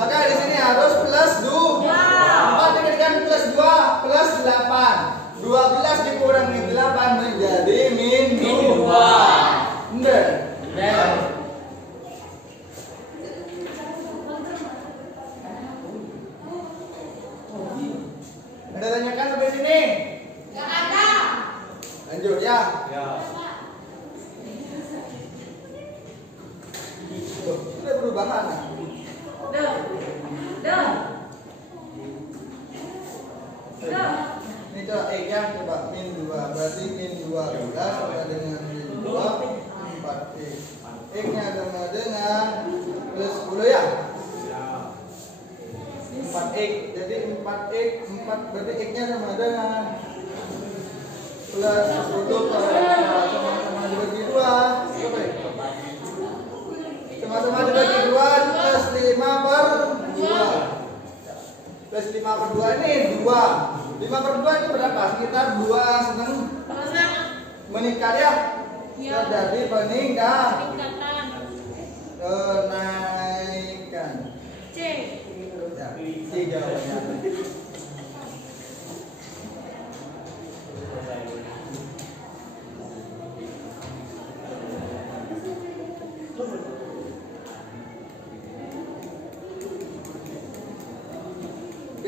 Maka di sini harus plus 2. 4 diberikan plus 2 plus 8. 12 dikurangi 8 menjadi min 2. Benar. Ada tanyakan sampai sini? Enggak ada. Lanjut ya. Sudah perubahan. Ini coba X ya, coba min 2 berarti min 12 sama dengan min 2 4x. X-nya sama dengan plus 10 ya? 4x, jadi 4x 4 berarti X-nya sama dengan plus 10 sama dibagi 2 sama-sama dibagi 2 plus 5 per 2 plus 5 per 2 ini 2 5 per 2 itu berapa? Sekitar 2,5 meningkat ya? Ya. Terjadi peningkatan. Peningkatan. Kenaikan. C. Ya, C jawabannya.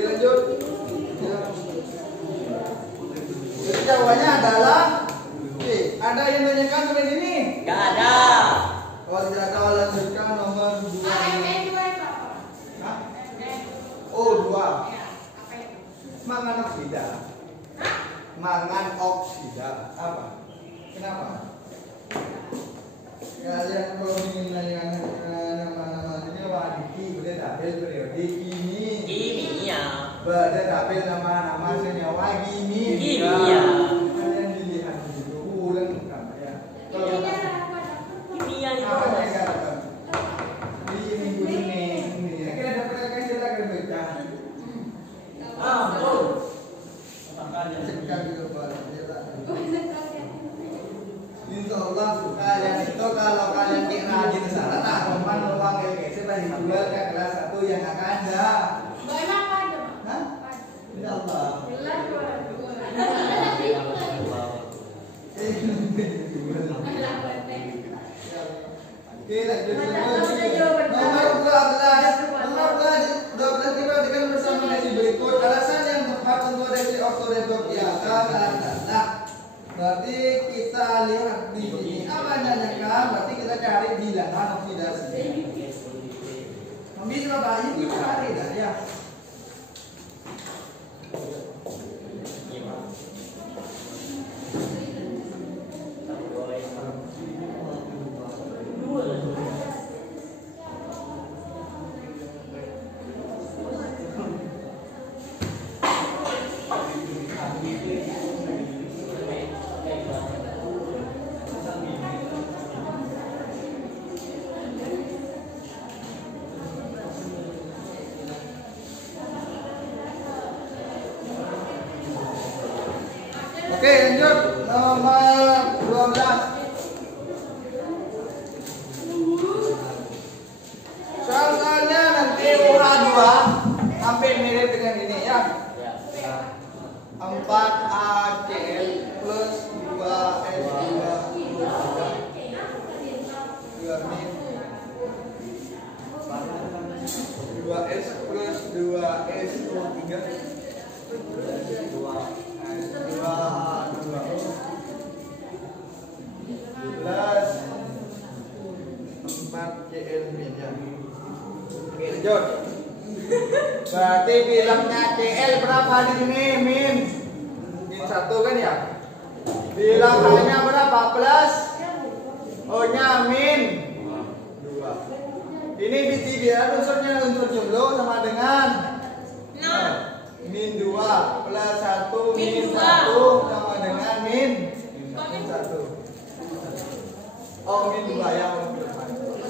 Lanjut. Jadi jawabannya adalah C. Ada yang tanyakan sampai sini? Gak ada. Kalau tidak ada, lanjutkan nomor 2. Hah? Oh, 2. Mangan oksida. Mangan oksida. Apa? Kenapa? Kalian kalau ingin menanyakan nama-namanya wadiki, boleh tabel periode kimia. Kimia. Boleh tabel nama-nama senyawa Kimia. Kalian dilihat dulu, ulang apa ya? Kalau Kimia di apa bawah. yang katakan? Di minggu ini, kita dapat kasih lagi baca. Betul. Sekali coba. Insya Allah kalian itu kalau kalian rajin salah, tak teman ruang LKS tadi jual ke kelas 1 yang akan ada. Hah? Insya Allah. Oke, lanjut. Nomor 12 kita dengan bersama nasi berikut. Alasan yang tepat untuk reaksi oktoredok biasa adalah berarti kita lihat di sini apa nanyakan, berarti kita cari bilangan oksidasi. Bisa bayi kita cari dah ya. Oke, lanjut nomor 12. Soalnya nanti UH2 hampir mirip dengan ini ya. 4ACl plus 2S2 2S plus 2SO3 plus 4CL ya. Oke, lanjut. Berarti bilangnya CL berapa di sini? Min 1 kan ya? Bilang H-nya berapa? Plus O-nya min 2. Ini biar unsurnya unsur jumlah sama dengan min 2 plus 1 min 1 sama dengan min 1. Oh, min 2 ya.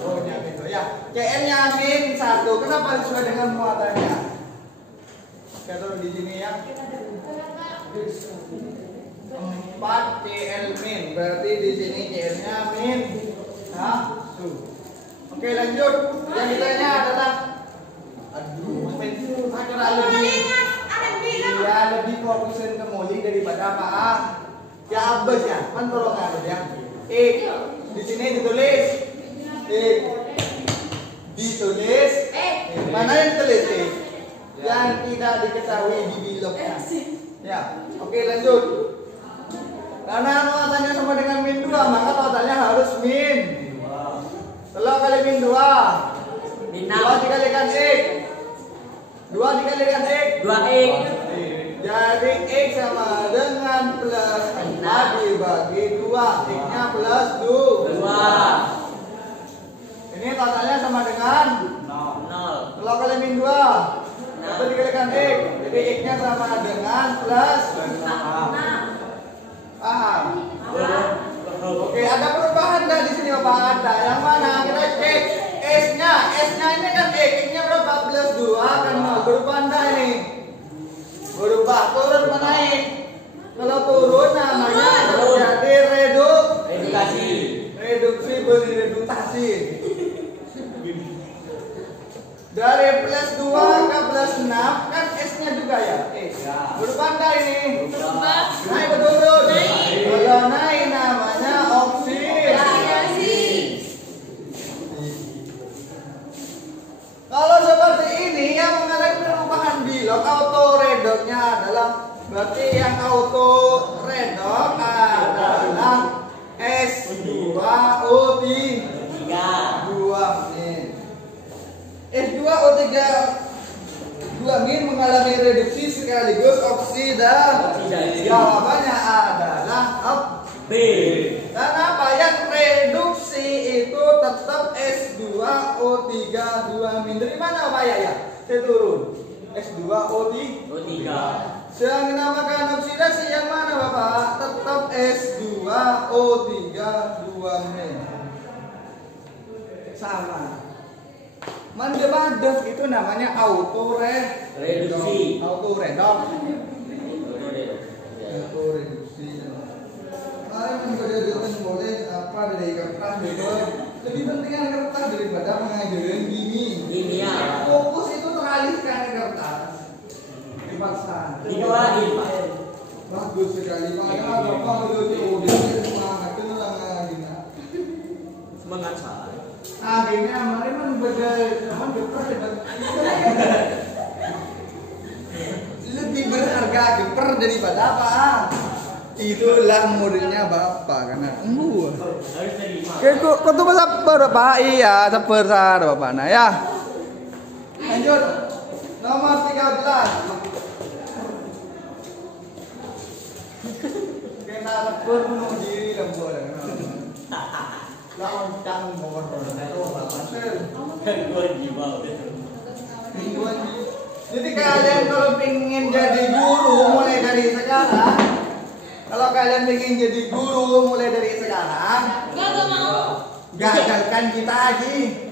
Oh, nya min 2 ya. CL-nya min 1. Kenapa sesuai dengan muatannya? Kita di sini ya. 4 CL min. Berarti di sini CL-nya min 1. Oke, lanjut. Yang ditanya adalah acara lebih fokusin ke moli daripada apa? Ya abes ya, kan tolongan ya. Di sini ditulis mana yang ditulis yang tidak diketahui di bilognya. Ya, oke, lanjut. Karena muatannya sama dengan min 2, maka totalnya harus min. Kalau kali min 2 2 dikalikan X 2 dikalikan X 2X. Jadi X sama dengan plus 4 dibagi 2. X-nya plus 2. Ini totalnya sama dengan 0. kalau kali min 2 1 dikalikan X. Jadi X-nya sama dengan plus 6. Paham? Oke, ada perubahan dah di sini Bapak? Ada. Yang mana? Kita cek S-nya. S-nya ini kan X-nya berapa? Plus 2 kan berubah dah ini. Berubah, turun menaik. Kalau turun namanya terjadi reduksi. Redukasi. Reduksi beredutasi. Dari plus 2 ke plus 6 kan S-nya juga ya? Berpandai ini. Berubah. Naik ke turun. Naik. Kalau naik namanya oksidasi. Kalau seperti ini yang mengalami perubahan bilok auto redoknya adalah berarti yang auto redok adalah S2O3 S2O3 2 mengalami reduksi sekaligus oksidasi. Jawabannya adalah B. Kenapa yang reduksi itu tetap S2O3 2 dari mana Pak ya? Saya turun S2O3 yang dinamakan oksidasi yang mana Bapak? Tetap S2O3 2 sama. Mandep itu namanya auto Reduksi. Auto redok. Auto reduksi. Mari mengerjakan boleh apa dari kertas gitu. Lebih penting kan kertas daripada mengajarkan gini. Kimia. Fokus itu teralihkan ke kertas. Dipaksa. Didoain. Bagus sekali. Makanya Bapak udah semangat itu lagi. Semangat saya. Akhirnya mari membeda teman geper lebih berharga geper daripada apa? Itulah modelnya Bapak karena Harus terima. kok tuh sabar Pak? Iya, sabar Bapak. Nah ya. Lanjut. Nomor 13. Kena sabar bunuh diri lembur. Lawan cang nomor. Gangguan jiwa udah. Jadi kalian kalau pengen jadi guru mulai dari sekarang, kalau kalian pengen jadi guru mulai dari sekarang, Gak mau. gagalkan kita lagi.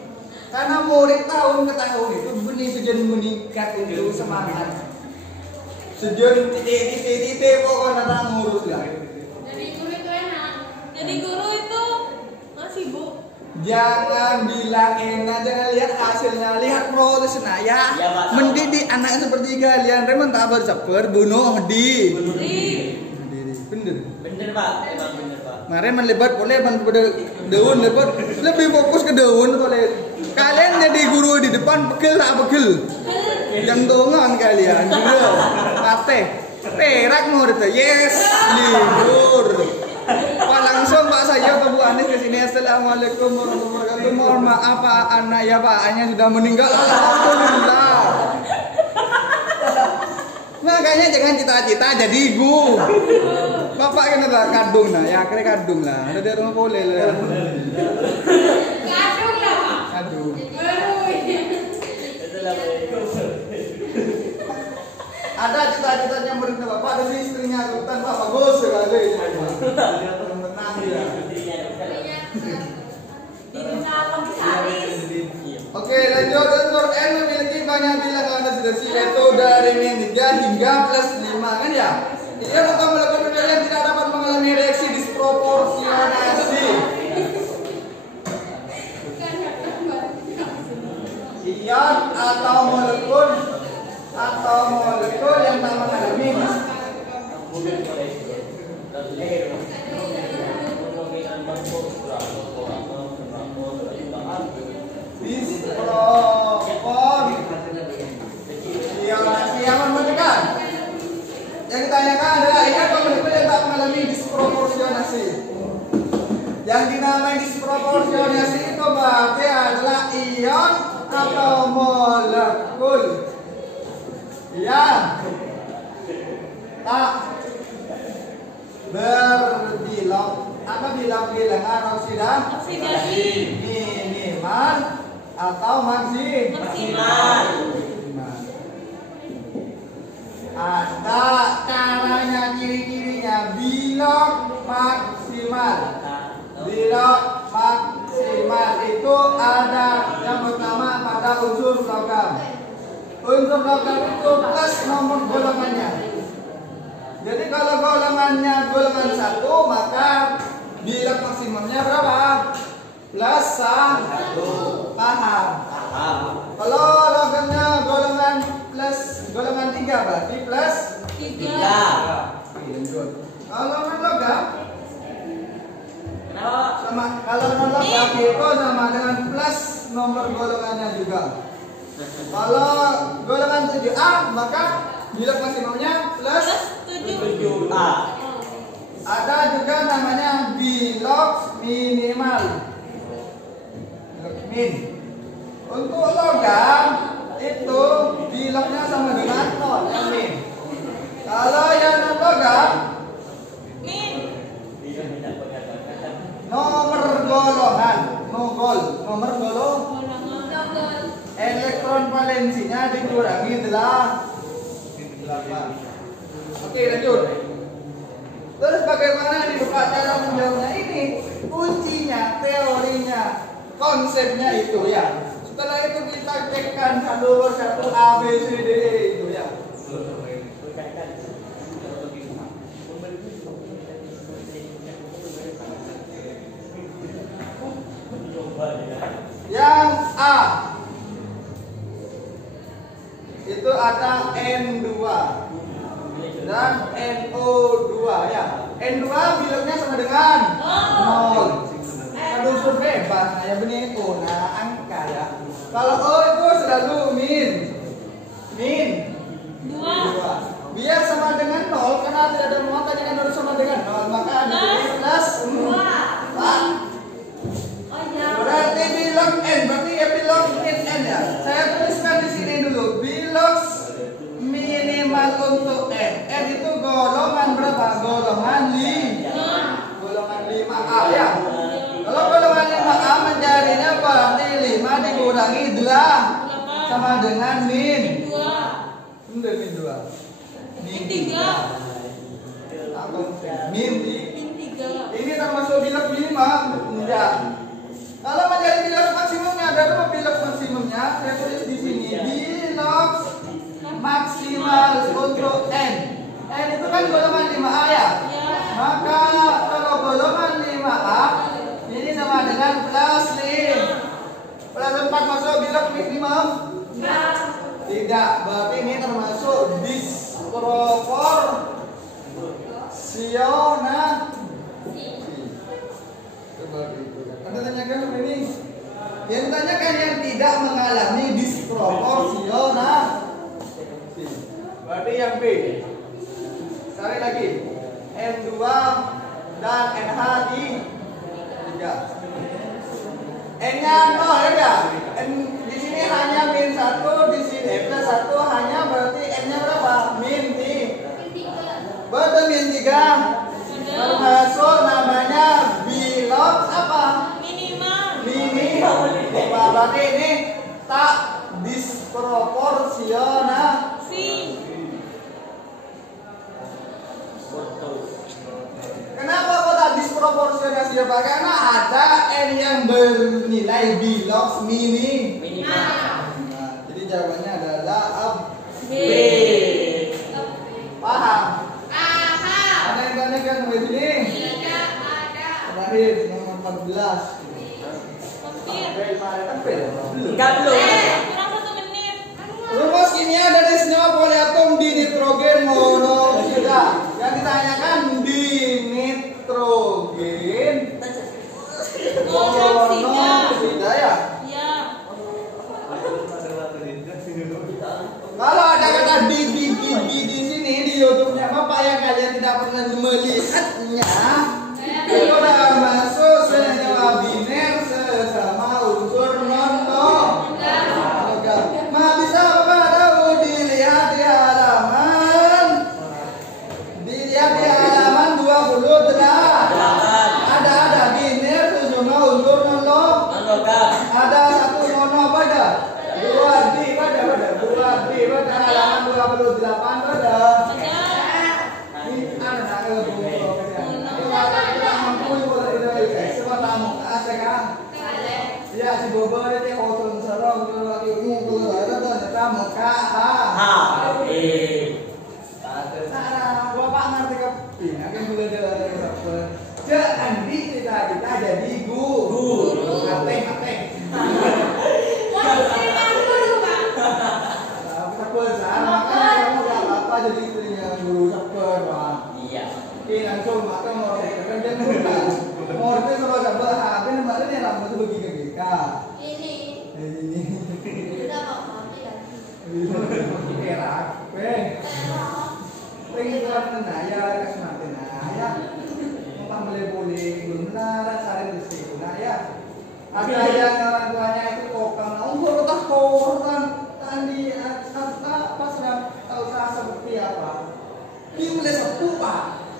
Karena murid tahun ke tahun itu benih meningkat itu semangat. Sejun titik pokoknya tak ngurus lah. Jadi guru itu enak. Jadi guru itu masih Bu. Jangan bilang enak, jangan lihat hasilnya, lihat prosesnya ya. Ya, Pak. Mendidik anak seperti kalian, Raymond tak bersabar, bunuh di. Bener. Bener Pak, emang bener Pak. Mari melebat boleh pada daun lebat, lebih fokus ke daun boleh. Kalian jadi guru di depan pegel tak pegel. Jantungan kalian, gila. Ate, perak murid, yes, libur. Pak langsung Pak saya ke Bu Anis ke sini. Assalamualaikum warahmatullahi wabarakatuh. Mohon maaf Pak, anak ya Pak, anaknya sudah meninggal. Alhamdulillah. Makanya jangan cita-cita jadi ibu. Bapak kan ada kadung nah, ya akhirnya kadung lah. Ada di rumah boleh lah. Kadung lah Pak. Kadung. Baru ini. Ada cita-citanya muridnya Bapak, ada istrinya Sultan Pak, bagus sekali. Tenang ya. Oke, lanjut. N memiliki banyak bilangan oksidasi yaitu dari min 3 hingga plus 5 kan ya? Ion atau molekul yang tidak dapat mengalami reaksi disproporsionasi. Ion atau molekul yang tak mengalami disproporsionasi yang membedakan. Yang ditanyakan adalah ion atau molekul yang tak mengalami disproporsionasi. Yang dinamai disproporsionasi itu berarti adalah ion atau molekul yang tak berbilok atau bilangan oksidasi minimal atau maksimal. Ada caranya, ciri-cirinya. Bilok maksimal. Bilok maksimal itu ada yang pertama pada unsur logam. Unsur logam itu plus nomor golongannya. Jadi kalau golongannya golongan 1 maka Bilang maksimumnya berapa? Plus 1. Paham? Kalau logamnya golongan plus golongan 3 berarti plus 3. Kalau non logam Kenapa? sama kalau non logam itu sama dengan plus nomor golongannya juga. Kalau golongan 7A maka bilang maksimumnya plus 7A. ada juga namanya bilog minimal. Bilog min. Untuk logam itu bilognya sama dengan 0 yang min. Kalau yang non logam Min. nomor golongan, nomor golongan Golongan. elektron valensinya dikurangi 8. Oke, lanjut. Terus bagaimana dibuka cara menjawabnya ini? Kuncinya, teorinya, konsepnya itu ya. Setelah itu kita cekkan satu persatu A, B, C, D, E itu ya. Yang A itu ada N2 dan NO2 ya. N2 bilangnya sama dengan 0. Aduh survei bahasanya benih O, nah angka ya. Kalau O itu selalu min 2. Biar sama dengan 0 karena tidak ada muatan yang harus sama dengan 0 maka ada plus 4. Berarti bilog N, berarti ya bilog min N ya. Saya tuliskan di sini dulu. Bilog minimal untuk N. N itu golongan berapa? Golongan 5. Golongan 5A ya. Kalau golongan 5A mencarinya berarti 5 dikurangi 8 sama dengan min 2. Min 2. Min 3. Min 3. Ini termasuk bilog minimal? Tidak. Kalau menjadi bilog maksimumnya ada berapa bilog maksimumnya? Saya tulis di sini bilog maksimal untuk N. N itu kan golongan 5A ya. Maka kalau golongan 5A ini sama dengan plus 5. Plus 4 masuk bilog maksimum? Tidak. Berarti ini termasuk disproporsionasi. Anda tanyakan ini. Yang tanyakan yang tidak mengalami disproporsionasi. Berarti yang B. Cari lagi. N2 dan NH di 3. N-nya 0 ya. N di sini hanya min 1, di sini plus 1 hanya berarti N-nya berapa? Min 3. Betul min 3. Termasuk namanya bilog apa? Minimal. Berarti ini tak disproporsionasi. Kenapa kok tak disproporsionasi ya Pak? Karena ada N yang bernilai bilog minimal. Nah, jadi jawabannya adalah B. Paham? Ada yang tanyakan sampai sini? Terakhir nomor 14. Belum. Kurang 1 menit. Rumus kimia dari senyawa poliatom di nitrogen monoksida. Yang ditanyakan di nitrogen monoksida ya. Kalau ada kata di sini di YouTube-nya Bapak yang kalian tidak pernah melihatnya, itu udah masuk senyawa biner sesama unsur non-logam. Nah, bisa Bapak tahu dilihat di halaman 28. Ada biner sesama unsur non-logam. Ada satu mono apa ada? 2D pada halaman 28 pada. Ya si bobo itu hotel serong itu ada ternyata muka Bapak ngerti kepin akan mulai dari apa? Jadi kita jadi guru. Ateng. Makanya kamu gak apa-apa jadi istrinya guru sabar, Pak. Iya. Oke, langsung maka mau kerja bukan. Mau itu kalau sabar, apa namanya nih rambut bagi ke GK. Ini. Ini. Udah kok mati ya. Erak, peng. Pengen buat naya, kas mati naya. Mumpah boleh belum benar, sari di situ naya. Ada yang orang tuanya itu kokang, umur tak koran. Tadi pas tahu saya seperti apa. Kim le sepuh Pak.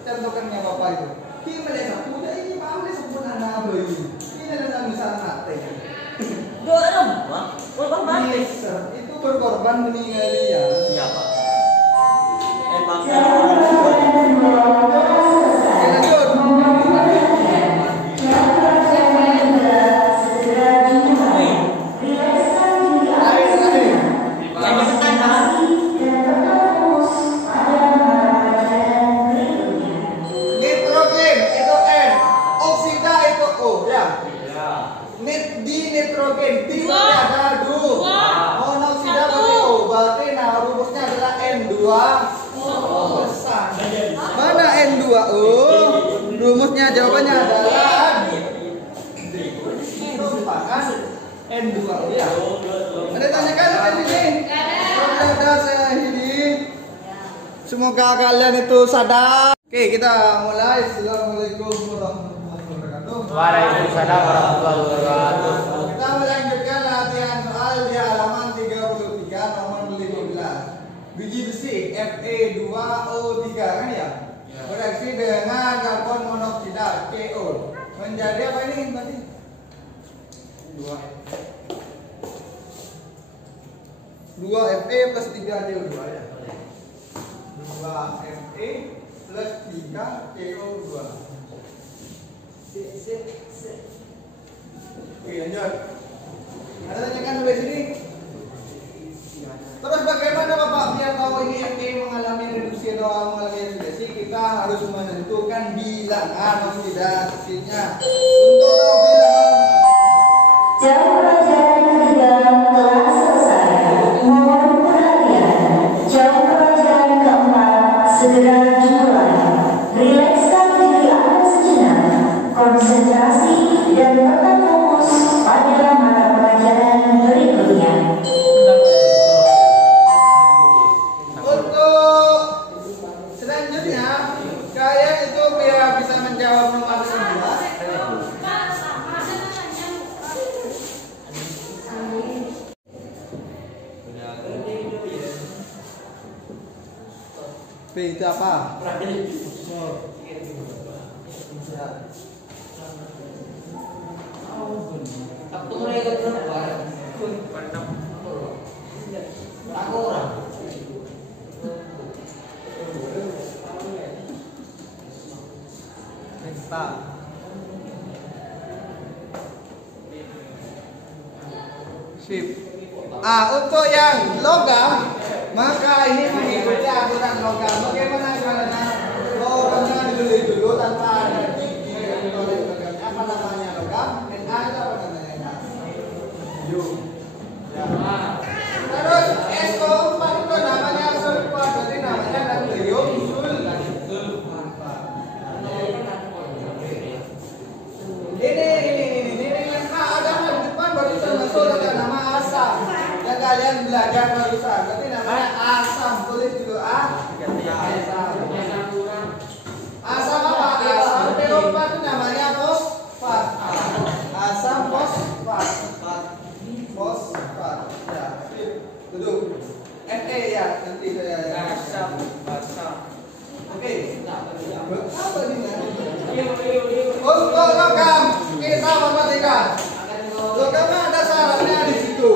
Contohnya Bapak itu. Kim le sepuh, ini Pak le sepuh anak bayi. Ini adalah misalnya nate. Dorong, Pak. Korban mati. Itu berkorban meninggal dia. Iya, Pak. Emang nitrogen itu N, oksida itu O, ya. Nitrogen tidak ada dua. Monoksida berarti O, berarti nah rumusnya adalah N2O. Mana N2O? Rumusnya jawabannya adalah merupakan N2O ya. Ada tanyakan di sini? Ada saya ini. Semoga kalian itu sadar. Oke, kita mulai. Assalamualaikum warahmatullahi wabarakatuh. Waalaikumsalam warahmatullahi wabarakatuh. Kita melanjutkan latihan soal di halaman 33 nomor 15. Biji besi Fe2O3 kan ya? Bereaksi dengan karbon monoksida CO menjadi apa ini berarti? 2 Fe plus 3 CO2 ya. 2 Fe plus 3 CO2. Oke, lanjut. Ada tanyakan sampai sini? Terus bagaimana Bapak biar tahu ini Fe mengalami reduksi atau mengalami oksidasi? Kita harus menentukan bilangan oksidasinya. Untuk tahu bilangan Jam pelajaran ketiga telah selesai. Mohon perhatian. Jam pelajaran keempat segera dimulai. Rilekskan diri Anda sejenak. Konsentrasi dan tetap fokus pada mata pelajaran berikutnya. untuk selanjutnya kalian itu biar bisa menjawab nomor 11. P itu apa? Pesta. Sip. Untuk yang logam, maka ini mengikuti aturan logam. Bagaimana caranya? Logamnya dibeli dulu tanpa ada gigi. Apa namanya logam? Na itu apa namanya? Yu. Ya. Terus SO4 itu namanya sulfa, jadi namanya natrium sulfa. Ini yang ada di depan baru termasuk dengan nama asam yang kalian belajar barusan. Berarti namanya asam, tulis dulu A. Asam. Asam apa? Asam P4 itu namanya fosfat. Asam fosfat. Fosfat. Ya, duduk. Fe ya, nanti saya. Asam. Oke. Apa ini? Untuk logam kita perhatikan. Logamnya ada syaratnya di situ.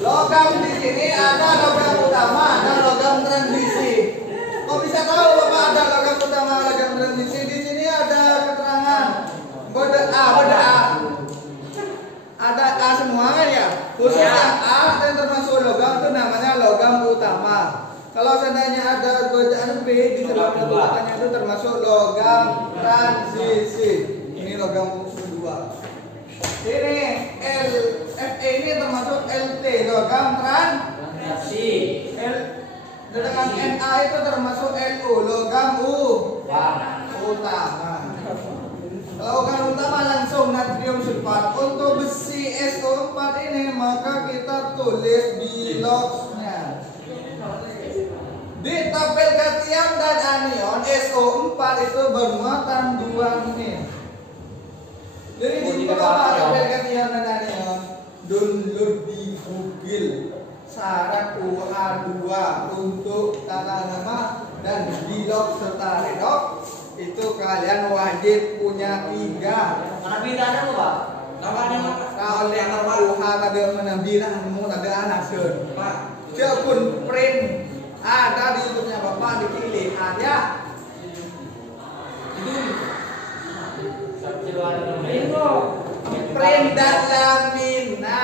Logam di sini ada logam utama, ada logam transisi. Kok bisa tahu Bapak ada logam utama, logam transisi? Di sini ada keterangan kode A, kode A. Ada A semua kan ya? Khusus yang A dan termasuk logam itu namanya logam utama. Kalau seandainya ada bacaan perbuatannya itu termasuk logam transisi. Ini logam kedua. Ini Fe ini termasuk Lt, logam transisi. Sedangkan Na itu termasuk Lu, logam utama. Kalau logam utama langsung natrium sulfat. Untuk besi SO4 ini maka kita tulis biloxnya. Di tabel katium dan anion SO4 itu bermuatan 2 menit. Jadi di bawah tabel katium dan anion download di Google syarat UH2 untuk tata nama dan bilox serta redox itu kalian wajib punya 3. Mana bisa ada Pak? Kalau yang UH ada menambilah nemu ada hasil. Pak, pun print ada di YouTube-nya Bapak dipilih ada. Print dan lamina.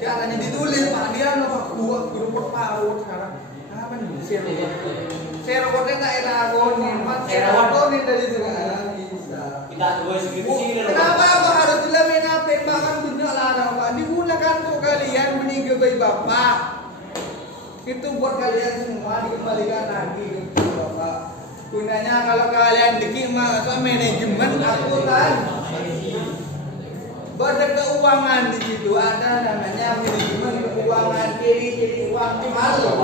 Caranya ditulis Pak, dia nomor guru paru sekarang. Apa nih? Share code-nya tak eragonin, Mas. Eragonin dari sekarang bisa. Kita tulis gitu sih. Kenapa Pak harus dilaminatin? Bahkan punya larang Pak. Digunakan untuk kalian meninggal bayi Bapak. Itu buat kalian semua dikembalikan lagi ke Bapak. Gunanya kalau kalian dikima atau manajemen akuntan. Pada keuangan di situ ada namanya manajemen keuangan jadi uang palsu.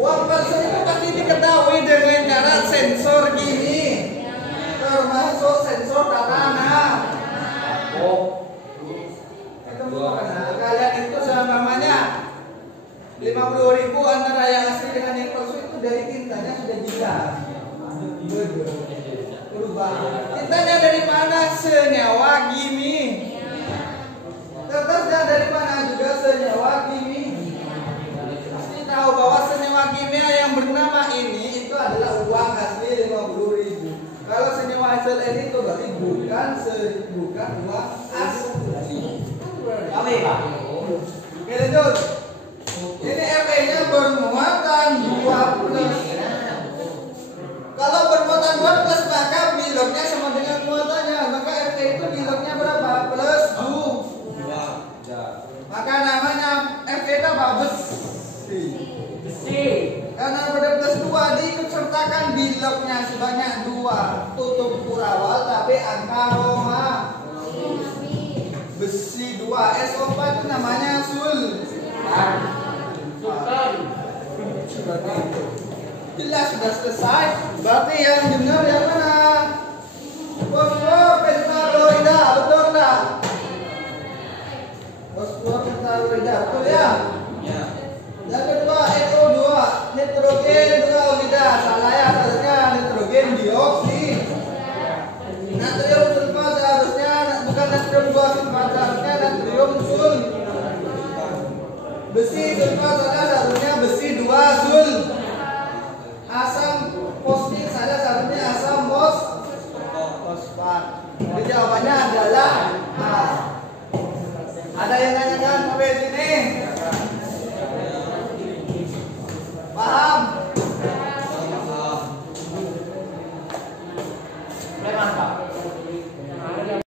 Uang palsu itu pasti diketahui dengan cara sensor gini, termasuk sensor dana. Itu bukan kalian itu namanya 50.000 antara yang asli dengan yang palsu itu dari tintanya sudah jelas. Berubah. Tintanya dari mana? Senyawa gini. Kertasnya dari mana juga senyawa gini. Pasti tahu bahwa senyawa kimia yang bernama ini itu adalah uang asli 50.000. Kalau senyawa hasil ini itu berarti bukan uang asli. Kami Pak. Oke lanjut. Ini Fe-nya bermuatan 2+. Kalau bermuatan 2+ maka bilognya sama dengan muatannya. Maka Fe itu bilognya berapa? Plus 2. Maka namanya Fe itu apa? Besi. Karena pada plus 2 diikut sertakan bilognya sebanyak 2. Tutup kurawal tapi angka Roma. Besi 2 SO4 itu namanya jelas sudah selesai. Berarti yang benar yang mana? Fosfor pentaloida, betul enggak? Fosfor pentaloida, betul ya? Ya. Yang kedua NO2, nitrogen dioksida. Salah ya, seharusnya nitrogen dioksida. Natrium sulfat seharusnya bukan natrium 2 sulfat, seharusnya natrium sulfat. Besi sulfat seharusnya besi 2 sulfat. Asam fosfik seharusnya asam fosfat. Jadi jawabannya adalah A. Ada yang nanyakan sampai sini? Paham? Preman Pak.